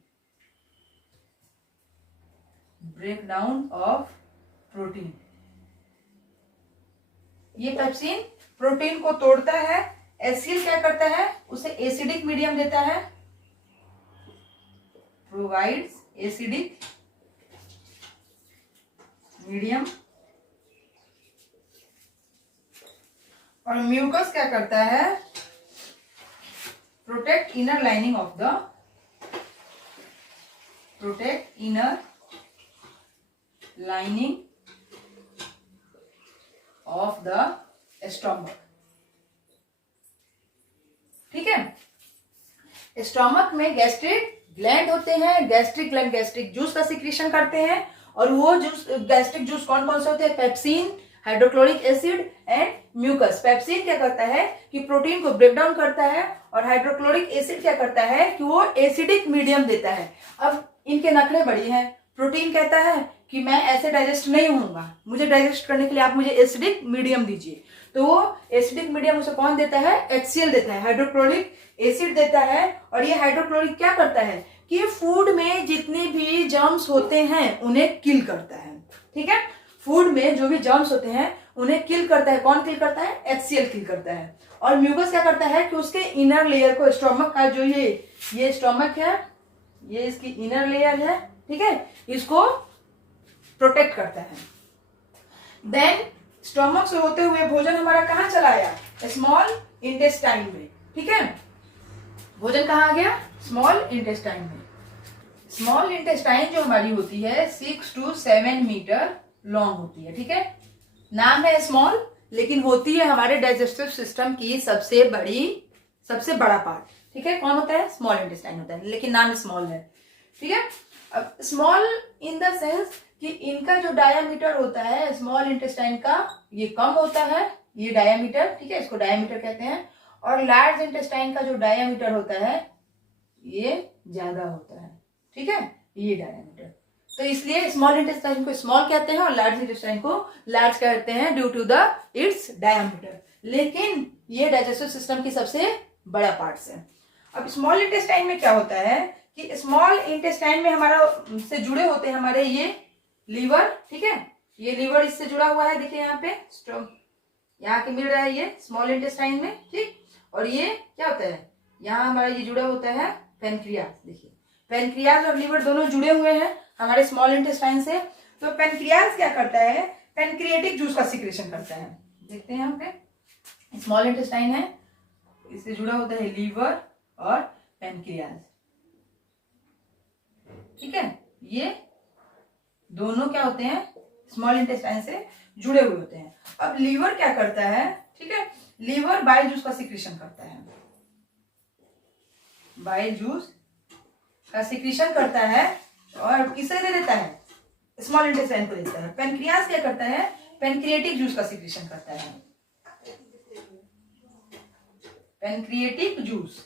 breakdown of protein. ये पेप्सिन प्रोटीन को तोड़ता है। HCl क्या करता है? उसे एसिडिक मीडियम देता है, प्रोवाइड्स एसिडिक मीडियम। और म्यूकस क्या करता है? Protect inner lining of the, protect inner lining of the stomach. ठीक है, स्टमक में गैस्ट्रिक ग्लैंड होते हैं, गैस्ट्रिक ग्लैंड गैस्ट्रिक जूस का सिक्रीशन करते हैं और वो जूस गैस्ट्रिक जूस कौन कौन से होते हैं? Pepsin, hydrochloric acid and mucus. Pepsin क्या करता है कि प्रोटीन को ब्रेक डाउन करता है और हाइड्रोक्लोरिक एसिड क्या करता है कि वो एसिडिक मीडियम देता है। अब इनके नखरे बड़ी हैं। प्रोटीन कहता है कि मैं ऐसे डाइजेस्ट नहीं होऊंगा, मुझे डाइजेस्ट करने के लिए आप मुझे एसिडिक मीडियम दीजिए। तो वो एसिडिक मीडियम उसे कौन देता है? HCl देता है, हाइड्रोक्लोरिक एसिड देता है। और ये हाइड्रोक्लोरिक क्या करता है कि फूड में जितने भी जर्म्स होते हैं उन्हें किल करता है। ठीक है, फूड में जो भी जर्म्स होते हैं उन्हें किल करता है। कौन किल करता है? HCl किल करता है। और म्यूकस क्या करता है कि उसके इनर लेयर को, स्टमक का जो ये स्टमक है, ये इसकी इनर लेयर है, ठीक है, इसको प्रोटेक्ट करता है। देन स्टमक से होते हुए भोजन हमारा कहाँ चला आया? स्मॉल इंटेस्टाइन में। ठीक है, भोजन कहाँ आ गया? स्मॉल इंटेस्टाइन में। स्मॉल इंटेस्टाइन जो हमारी होती है 6 to 7 मीटर लॉन्ग होती है। ठीक है, नाम है स्मॉल, लेकिन होती है हमारे डाइजेस्टिव सिस्टम की सबसे बड़ा पार्ट। ठीक है, कौन होता है? स्मॉल इंटेस्टाइन होता है, लेकिन नाम स्मॉल है। ठीक है, अब स्मॉल इन द सेंस कि इनका जो डायामीटर होता है स्मॉल इंटेस्टाइन का, ये कम होता है, ये डायामीटर। ठीक है, इसको डायामीटर कहते हैं। और लार्ज इंटेस्टाइन का जो डायामीटर होता है ये ज्यादा होता है। ठीक है, ये डायामीटर। तो इसलिए स्मॉल इंटेस्टाइन को स्मॉल कहते हैं और लार्ज इंटेस्टाइन को लार्ज कहते हैं due to the its diameter. लेकिन ये डाइजेस्टिव सिस्टम की सबसे बड़ा पार्ट है। अब स्मॉल इंटेस्टाइन में क्या होता है कि स्मॉल इंटेस्टाइन में हमारा से जुड़े होते हैं हमारे ये लीवर। ठीक है, ये लीवर इससे जुड़ा हुआ है, देखिए यहाँ पे यहाँ के मिल रहा है ये स्मॉल इंटेस्टाइन में। ठीक, और ये क्या होता है? यहाँ हमारा ये जुड़ा होता है पेनक्रियास। देखिए पेनक्रियास और लीवर दोनों जुड़े हुए हैं हमारे स्मॉल इंटेस्टाइन से। तो पेनक्रियास क्या करता है? पेनक्रिएटिक जूस का सिक्रेशन करता है। देखते हैं यहाँ पे स्मॉल इंटेस्टाइन है, इससे जुड़ा होता है लीवर और पेनक्रियास। ठीक है, ये दोनों क्या होते हैं? स्मॉल इंटेस्टाइन से जुड़े हुए होते हैं। अब लीवर क्या करता है? ठीक है, लीवर बाइल जूस का सिक्रेशन करता है, बाइल जूस का सिक्रेशन करता है और किसे दे देता है? स्मॉल इंटेस्टाइन को देता है। पेनक्रियास क्या करता है? पेनक्रिएटिक जूस का सिक्रेशन करता है, पेनक्रिएटिक जूस।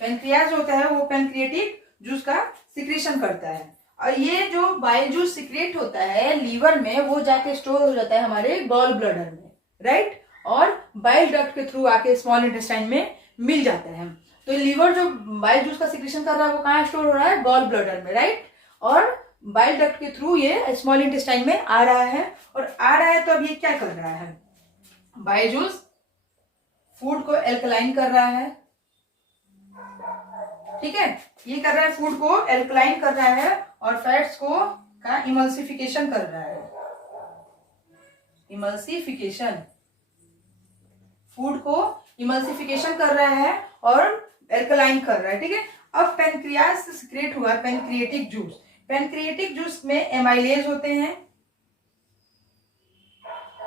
पेनक्रियास होता है वो पेनक्रिएटिक जूस का सिक्रेशन करता है। और ये जो बाइल जूस सिक्रेट होता है लीवर में, वो जाके स्टोर हो जाता है हमारे गॉल ब्लैडर में, राइट, और बाइल डक्ट के थ्रू आके स्मॉल इंटेस्टाइन में मिल जाता है। तो लीवर जो बाइल जूस का सिक्रेशन कर रहा है वो कहाँ स्टोर हो रहा है? गॉल ब्लैडर में, राइट, और बाइल डक्ट के थ्रू ये स्मॉल इंटेस्टाइन में आ रहा है। और आ रहा है तो अब ये क्या कर रहा है? बाइल जूस फूड को एल्कलाइन कर रहा है। ठीक है, ये कर रहा है, फूड को एल्कलाइन कर रहा है और फैट्स को का इमल्सिफिकेशन कर रहा है। इमल्सिफिकेशन, फूड को इमल्सिफिकेशन कर रहा है और एल्कलाइन कर रहा है। ठीक है, अब पेनक्रियास से सिक्रेट हुआ पेनक्रिएटिक जूस। पेनक्रिएटिक जूस में एमाइलेज होते हैं।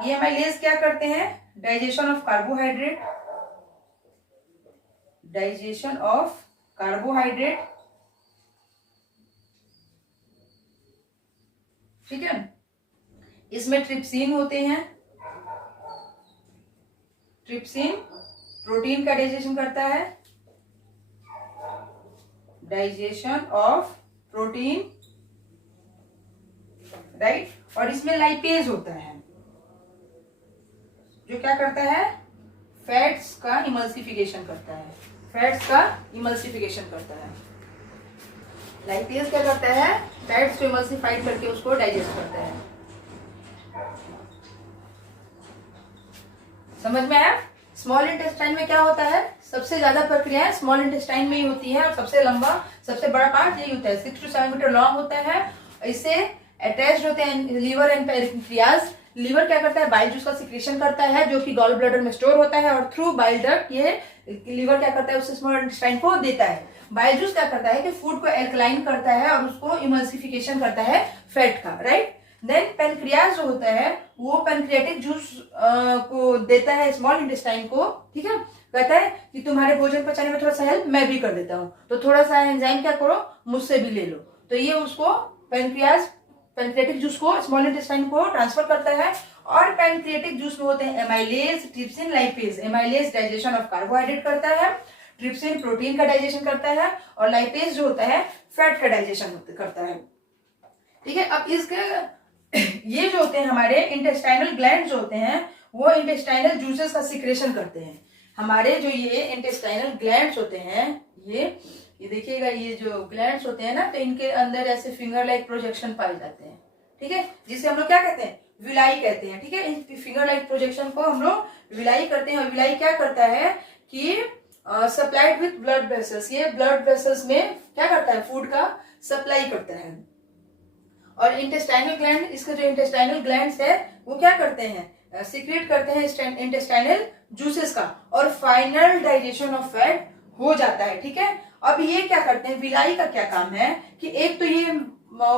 ये एमाइलेज क्या करते हैं? Digestion of carbohydrate, digestion of carbohydrate, ठीक है। इसमें ट्रिप्सिन होते हैं, ट्रिप्सिन प्रोटीन का डाइजेशन करता है, डाइजेशन ऑफ प्रोटीन, राइट। और इसमें लाइपेज होता है जो क्या करता है, फैट्स का इमल्सिफिकेशन करता है, फैट्स का इमल्सिफिकेशन करता है। लाइपेज क्या करता है, फैट्स को इमल्सिफाइड करके उसको डाइजेस्ट करता है। समझ में आया? स्मॉल इंटेस्टाइन में क्या होता है, सबसे ज्यादा प्रक्रियाएं स्मॉल इंटेस्टाइन में ही होती है और सबसे लंबा, सबसे बड़ा पार्ट यही होता है, 6 to 7 मीटर लॉन्ग होता है। इससे अटैच्ड होते हैं लीवर एंड पेनक्रियाज। लीवर क्या करता है, बाइल जूस का सिक्रेशन करता है जो कि गॉल ब्लैडर में स्टोर होता है और थ्रू बाइल डक्ट ये लीवर क्या करता है, उसे स्मॉल इंटेस्टाइन को देता है। बाइल जूस क्या करता है कि फूड को एल्कलाइन करता है और उसको इमल्सिफिकेशन करता है फैट का, राइट। देन पेनक्रियाज जो होता है वो पेनक्रियाटिक जूस को देता है स्मॉल इंटेस्टाइन को, ठीक है। कहता है कि तुम्हारे भोजन पचाने में थोड़ा सा हेल्प मैं भी कर देता हूँ, तो थोड़ा सा एंजाइम क्या करो, मुझसे भी ले लो। तो ये उसको पेनक्रियाज पेनक्रियाटिक जूस को स्मॉल इंटेस्टाइन को ट्रांसफर करता है। और पेनक्रियाटिक जूस में होते हैं amylase, trypsin, lipase. Amylase digestion of carbohydrate करता है, ट्रिप्सिन प्रोटीन का डाइजेशन करता है और लाइपेज जो होता है फैट का डाइजेशन करता है, ठीक है। अब इसके ये जो होते हैं हमारे इंटेस्टाइनल ग्लैंड जो होते हैं वो इंटेस्टाइनल जूसेस का सिक्रेशन करते हैं। हमारे जो ये इंटेस्टाइनल ग्लैंड्स होते हैं, ये देखिएगा, ये जो ग्लैंड्स होते हैं ना, तो इनके अंदर ऐसे फिंगर लाइक प्रोजेक्शन पाए जाते हैं, ठीक है, जिसे हम लोग क्या कहते हैं, विलाई कहते हैं, ठीक है। इन फिंगर लाइक प्रोजेक्शन को हम लोग विलाई करते हैं। और विलाई क्या करता है कि सप्लाइड विथ ब्लड वेसल्स, ये ब्लड वेसल्स में क्या करता है, फूड का सप्लाई करता है। और इंटेस्टाइनल ग्लैंड, इसका जो इंटेस्टाइनल ग्लैंड्स है वो क्या करते हैं, सीक्रेट करते हैं इंटेस्टाइनल जूसेस का और फाइनल डाइजेशन ऑफ फैट हो जाता है, ठीक है। अब ये क्या करते हैं, विलाई का क्या काम है कि एक तो ये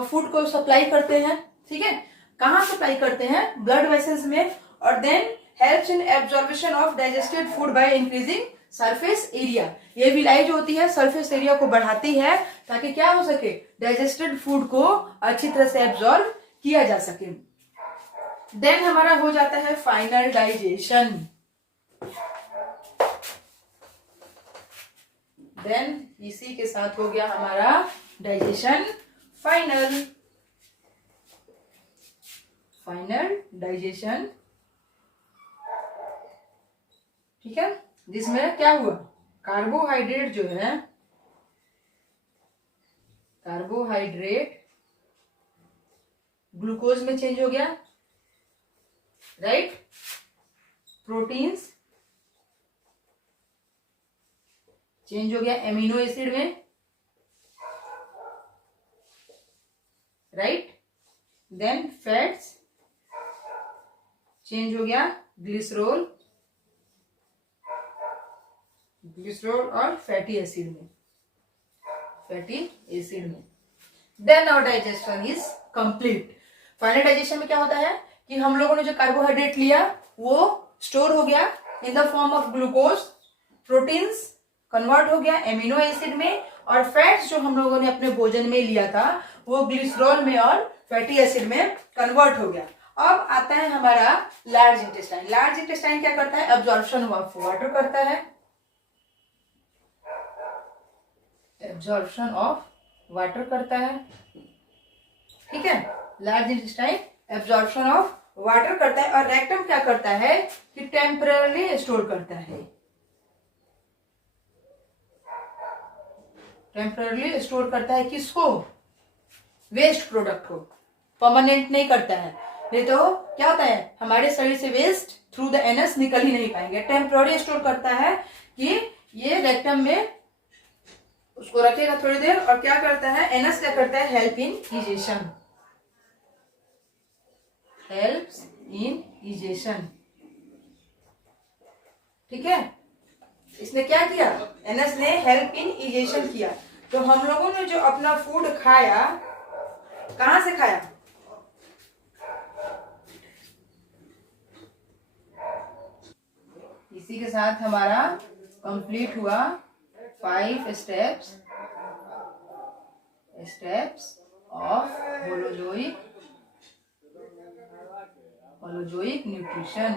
फूड को सप्लाई करते हैं, ठीक है, कहाँ सप्लाई करते हैं, ब्लड वेसल्स में। और then helps in absorption of digested food by increasing surface area. ये विलाई जो होती है सरफेस एरिया को बढ़ाती है ताकि क्या हो सके, डाइजेस्टेड फूड को अच्छी तरह से एब्जॉर्ब किया जा सके। देन हमारा हो जाता है फाइनल डाइजेशन। देन इसी के साथ हो गया हमारा डाइजेशन फाइनल, फाइनल डाइजेशन, ठीक है। जिसमें क्या हुआ, कार्बोहाइड्रेट जो है, कार्बोहाइड्रेट ग्लूकोज में चेंज हो गया, राइट। प्रोटीन्स चेंज हो गया एमिनो एसिड में, राइट। देन फैट्स चेंज हो गया ग्लिसरॉल, ग्लिसरॉल और फैटी एसिड में, फैटी एसिड में। Then our digestion is complete. Final digestion में क्या होता है कि हम लोगों ने जो कार्बोहाइड्रेट लिया वो स्टोर हो गया इन the form of glucose, proteins convert हो गया एमिनो एसिड में, और फैट्स जो हम लोगों ने अपने भोजन में लिया था वो ग्लिसरॉल में और फैटी एसिड में कन्वर्ट हो गया। अब आता है हमारा लार्ज इंटेस्टाइन। लार्ज इंटेस्टाइन क्या करता है, एब्जॉर्प्शन ऑफ वाटर करता है, एब्जॉर्प्शन ऑफ वाटर करता है, ठीक है। Large intestine absorption of water करता है। और रेक्टम क्या करता है कि टेम्पररी स्टोर करता है, टेम्पररी स्टोर करता है किसको, वेस्ट प्रोडक्ट को, परमानेंट नहीं करता है। नहीं तो क्या होता है, हमारे शरीर से वेस्ट थ्रू द एनस निकल ही नहीं पाएंगे। टेम्पररी स्टोर करता है कि ये रेक्टम में उसको रखेगा थोड़ी देर, और क्या करता है, एनस क्या करता है, help in egestion, helps in egestion, ठीक है। इसने क्या किया, एनस ने हेल्प इन इजेशन किया। तो हम लोगों ने जो अपना फूड खाया, कहां से खाया, इसी के साथ हमारा कंप्लीट हुआ 5 steps of holozoic nutrition।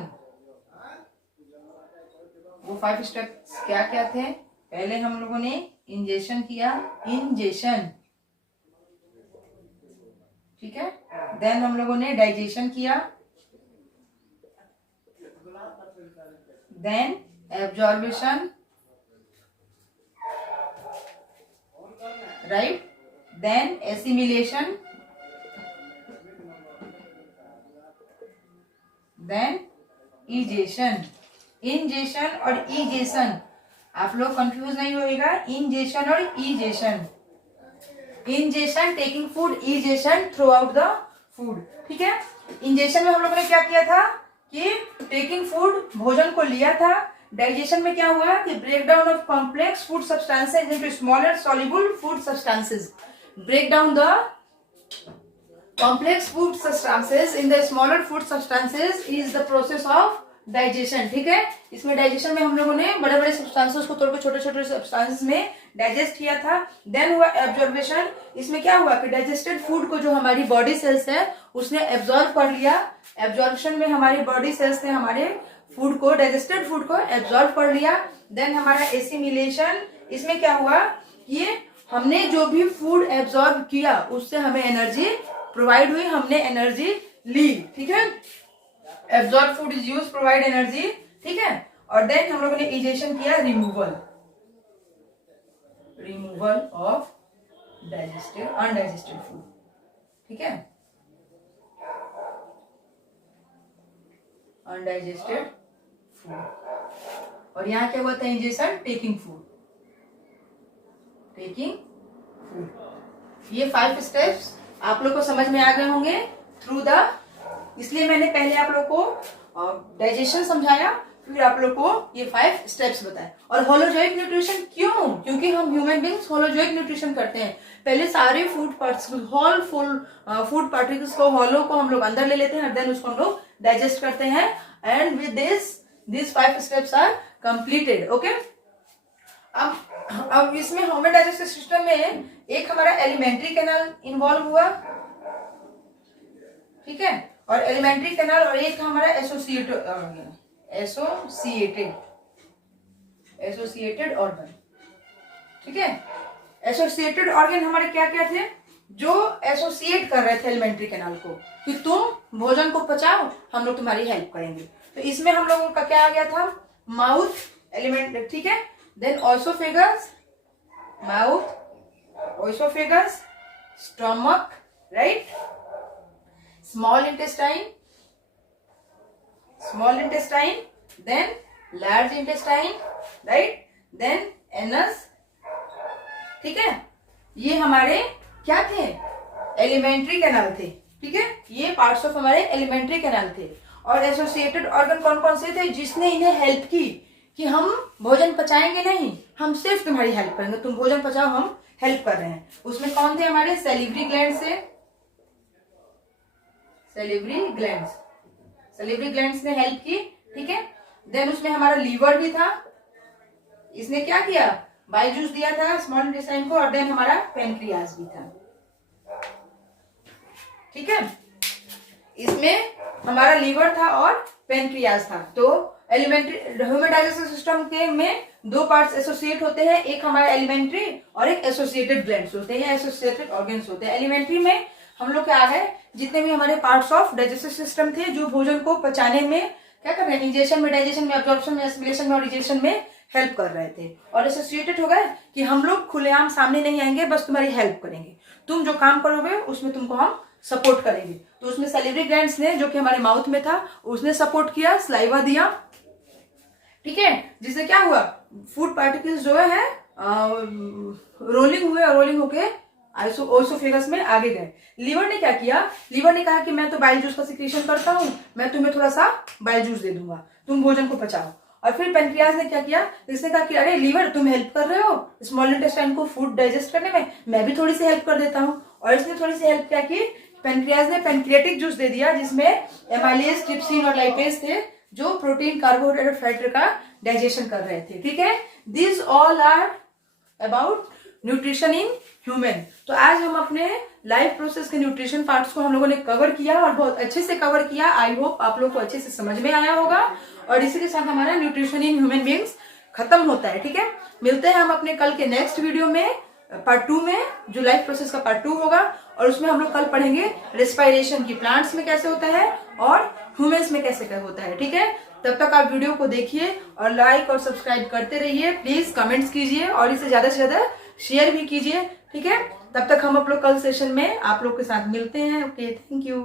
वो 5 स्टेप्स क्या क्या थे? पहले हम लोगों ने इंजेशन किया, इंजेशन, ठीक है। देन हम लोगों ने डाइजेशन किया, then absorption, right, then assimilation, then egestion. Ingestion और इजेशन, आप लोग कंफ्यूज नहीं होएगा, इंजेशन और egestion. Ingestion taking food, egestion throw out the food, ठीक है। इंजेशन में हम लोगों ने क्या किया था कि टेकिंग फूड, भोजन को लिया था। डाइजेशन में क्या हुआ कि break down of complex food substances into smaller soluble food substances. Break down the complex food substances in the smaller food substances is the process of digestion, ठीक है। इसमें डाइजेशन में हम लोगों ने बड़े बड़े सब्सटेंसेस को तोड़कर छोटे छोटे सब्सटेंसेस में डाइजेस्ट किया था। देन हुआ एब्जॉर्बेशन। इसमें क्या हुआ कि डाइजेस्टेड फूड को जो हमारी बॉडी सेल्स है उसने एब्जॉर्ब कर लिया। एब्जॉर्प्शन में हमारी बॉडी सेल्स ने हमारे फूड को, डाइजेस्टेड फूड को एब्जॉर्ब कर लिया। देन हमारा एसिमिलेशन। इसमें क्या हुआ, ये हमने जो भी फूड एब्जॉर्ब किया उससे हमें एनर्जी प्रोवाइड हुई, हमने एनर्जी ली, ठीक है। Absorb food is use provide energy, ठीक है। और देन हम लोगों ने इजेशन किया, removal of digested undigested food, ठीक है, अनडाइजेस्टेड फूड। और यहाँ क्या हुआ था, इंजेशन, टेकिंग फूड। ये 5 स्टेप्स आप लोग को समझ में आ गए होंगे थ्रू द, इसलिए मैंने पहले आप लोग को डाइजेशन समझाया, फिर आप लोग को ये 5 स्टेप्स बताए। और होलोजोइक न्यूट्रिशन क्यों? क्योंकि हम ह्यूमन बींग्स होलोजोइक न्यूट्रिशन करते हैं। पहले सारे फूड पार्टिकल्स को, हॉलो को हम लोग अंदर ले लेते हैं, देन उसको हम लोग डाइजेस्ट करते हैं। And with this 5 steps are completed, okay. अब इसमें ह्यूमन डाइजेस्टिव सिस्टम में एक हमारा एलिमेंट्री कैनाल इन्वॉल्व हुआ, ठीक है, और एलिमेंट्री कैनाल, और एक हमारा एसोसिएटेड ऑर्गन, ठीक है। एसोसिएटेड ऑर्गन हमारे क्या क्या थे, जो एसोसिएट कर रहे थे एलिमेंट्री कैनाल को कि तुम भोजन को पचाओ, हम लोग तुम्हारी हेल्प करेंगे। तो इसमें हम लोगों का क्या आ गया था, माउथ एलिमेंट, ठीक है। Then oesophagus, mouth, oesophagus, stomach, right, small intestine, then large intestine, right, then anus, ठीक है। ये हमारे क्या थे, एलिमेंट्री कैनाल थे, ठीक है। ये पार्ट्स ऑफ हमारे एलिमेंट्री कैनाल थे। और एसोसिएटेड ऑर्गन कौन कौन से थे, जिसने इन्हें हेल्प की कि हम भोजन पचाएंगे नहीं, हम सिर्फ तुम्हारी हेल्प करेंगे, तुम भोजन पचाओ, हम हेल्प कर रहे हैं। उसमें कौन थे, हमारे सैलिवरी ग्लैंड से, सैलिवरी ग्लैंड्स ने हेल्प की, ठीक है। देन उसमें हमारा लीवर भी था, इसने क्या किया, बाइल जूस दिया था स्मॉल इंटेस्टाइन को। और देन हमारा पेनक्रियाज भी था, ठीक है। इसमें हमारा लीवर था और पेनक्रियाज था। तो एलिमेंट्री ह्यूमन डाइजेस्टिव सिस्टम के में 2 पार्ट्स एसोसिएट होते हैं, एक हमारा एलिमेंट्री और एक एसोसिएटेड ग्लैंड्स होते हैं, एसोसिएटेड ऑर्गन्स होते हैं। एलिमेंट्री में हम लोग क्या आ गए, जितने भी हमारे पार्ट्स ऑफ डाइजेस्टिव सिस्टम थे जो भोजन को पचाने में क्या कर रहे हैं, इंजेशन में, डाइजेशन में, एब्जॉर्प्शन में, एसिमिलेशन में और इजेशन में हेल्प कर रहे थे। और एसोसिएटेड हो गए कि हम लोग खुलेआम सामने नहीं आएंगे, बस तुम्हारी हेल्प करेंगे, तुम जो काम करोगे उसमें तुमको हम सपोर्ट करेंगे। तो उसमें सैलिवरी ग्लैंड्स ने, जो कि हमारे माउथ में था, उसने सपोर्ट किया, सलाइवा दिया, ठीक है। जिससे क्या हुआ, फूड पार्टिकल्स जो है रोलिंग हुए और रोलिंग होके ओइसोफेगस में आगे गए। लीवर ने क्या किया, लीवर ने कहा कि मैं तो बाइल जूस का सिक्रीशन करता हूं, मैं तुम्हें थोड़ा सा बाइल जूस दे दूंगा, तुम भोजन को पचाओ। और फिर पेनक्रियाज ने क्या किया, इसने कहा कि अरे लीवर तुम हेल्प कर रहे हो स्मॉल इंटेस्टाइन को फूड डाइजेस्ट करने में, मैं भी थोड़ी सी हेल्प कर देता हूँ। और इसने थोड़ी सी हेल्प क्या की, पेनक्रियाज ने पेनक्रियाटिक जूस दे दिया, जिसमें एमाइलेज, ट्रिप्सिन और लाइपेज थे, जो प्रोटीन, कार्बोहाइड्रेट, फैट का डाइजेशन कर रहे थे, ठीक है। This all are about nutrition in human. तो आज हम अपने लाइफ प्रोसेस के न्यूट्रिशन पार्ट्स को हम लोगों ने कवर किया और बहुत अच्छे से कवर किया। आई होप आप लोग को अच्छे से समझ में आया होगा और इसी के साथ हमारा न्यूट्रिशन इन ह्यूमन बींग्स खत्म होता है। ठीक है, मिलते हैं हम अपने कल के नेक्स्ट वीडियो में पार्ट 2 में, जो लाइफ प्रोसेस का पार्ट 2 होगा, और उसमें हम लोग कल पढ़ेंगे रेस्पिरेशन की, प्लांट्स में कैसे होता है और ह्यूमंस में कैसे होता है। ठीक है, तब तक आप वीडियो को देखिए और लाइक और सब्सक्राइब करते रहिए। प्लीज कमेंट्स कीजिए और इसे ज्यादा से ज्यादा शेयर भी कीजिए। ठीक है, तब तक हम आप लोग कल सेशन में आप लोग के साथ मिलते हैं। Okay, thank you.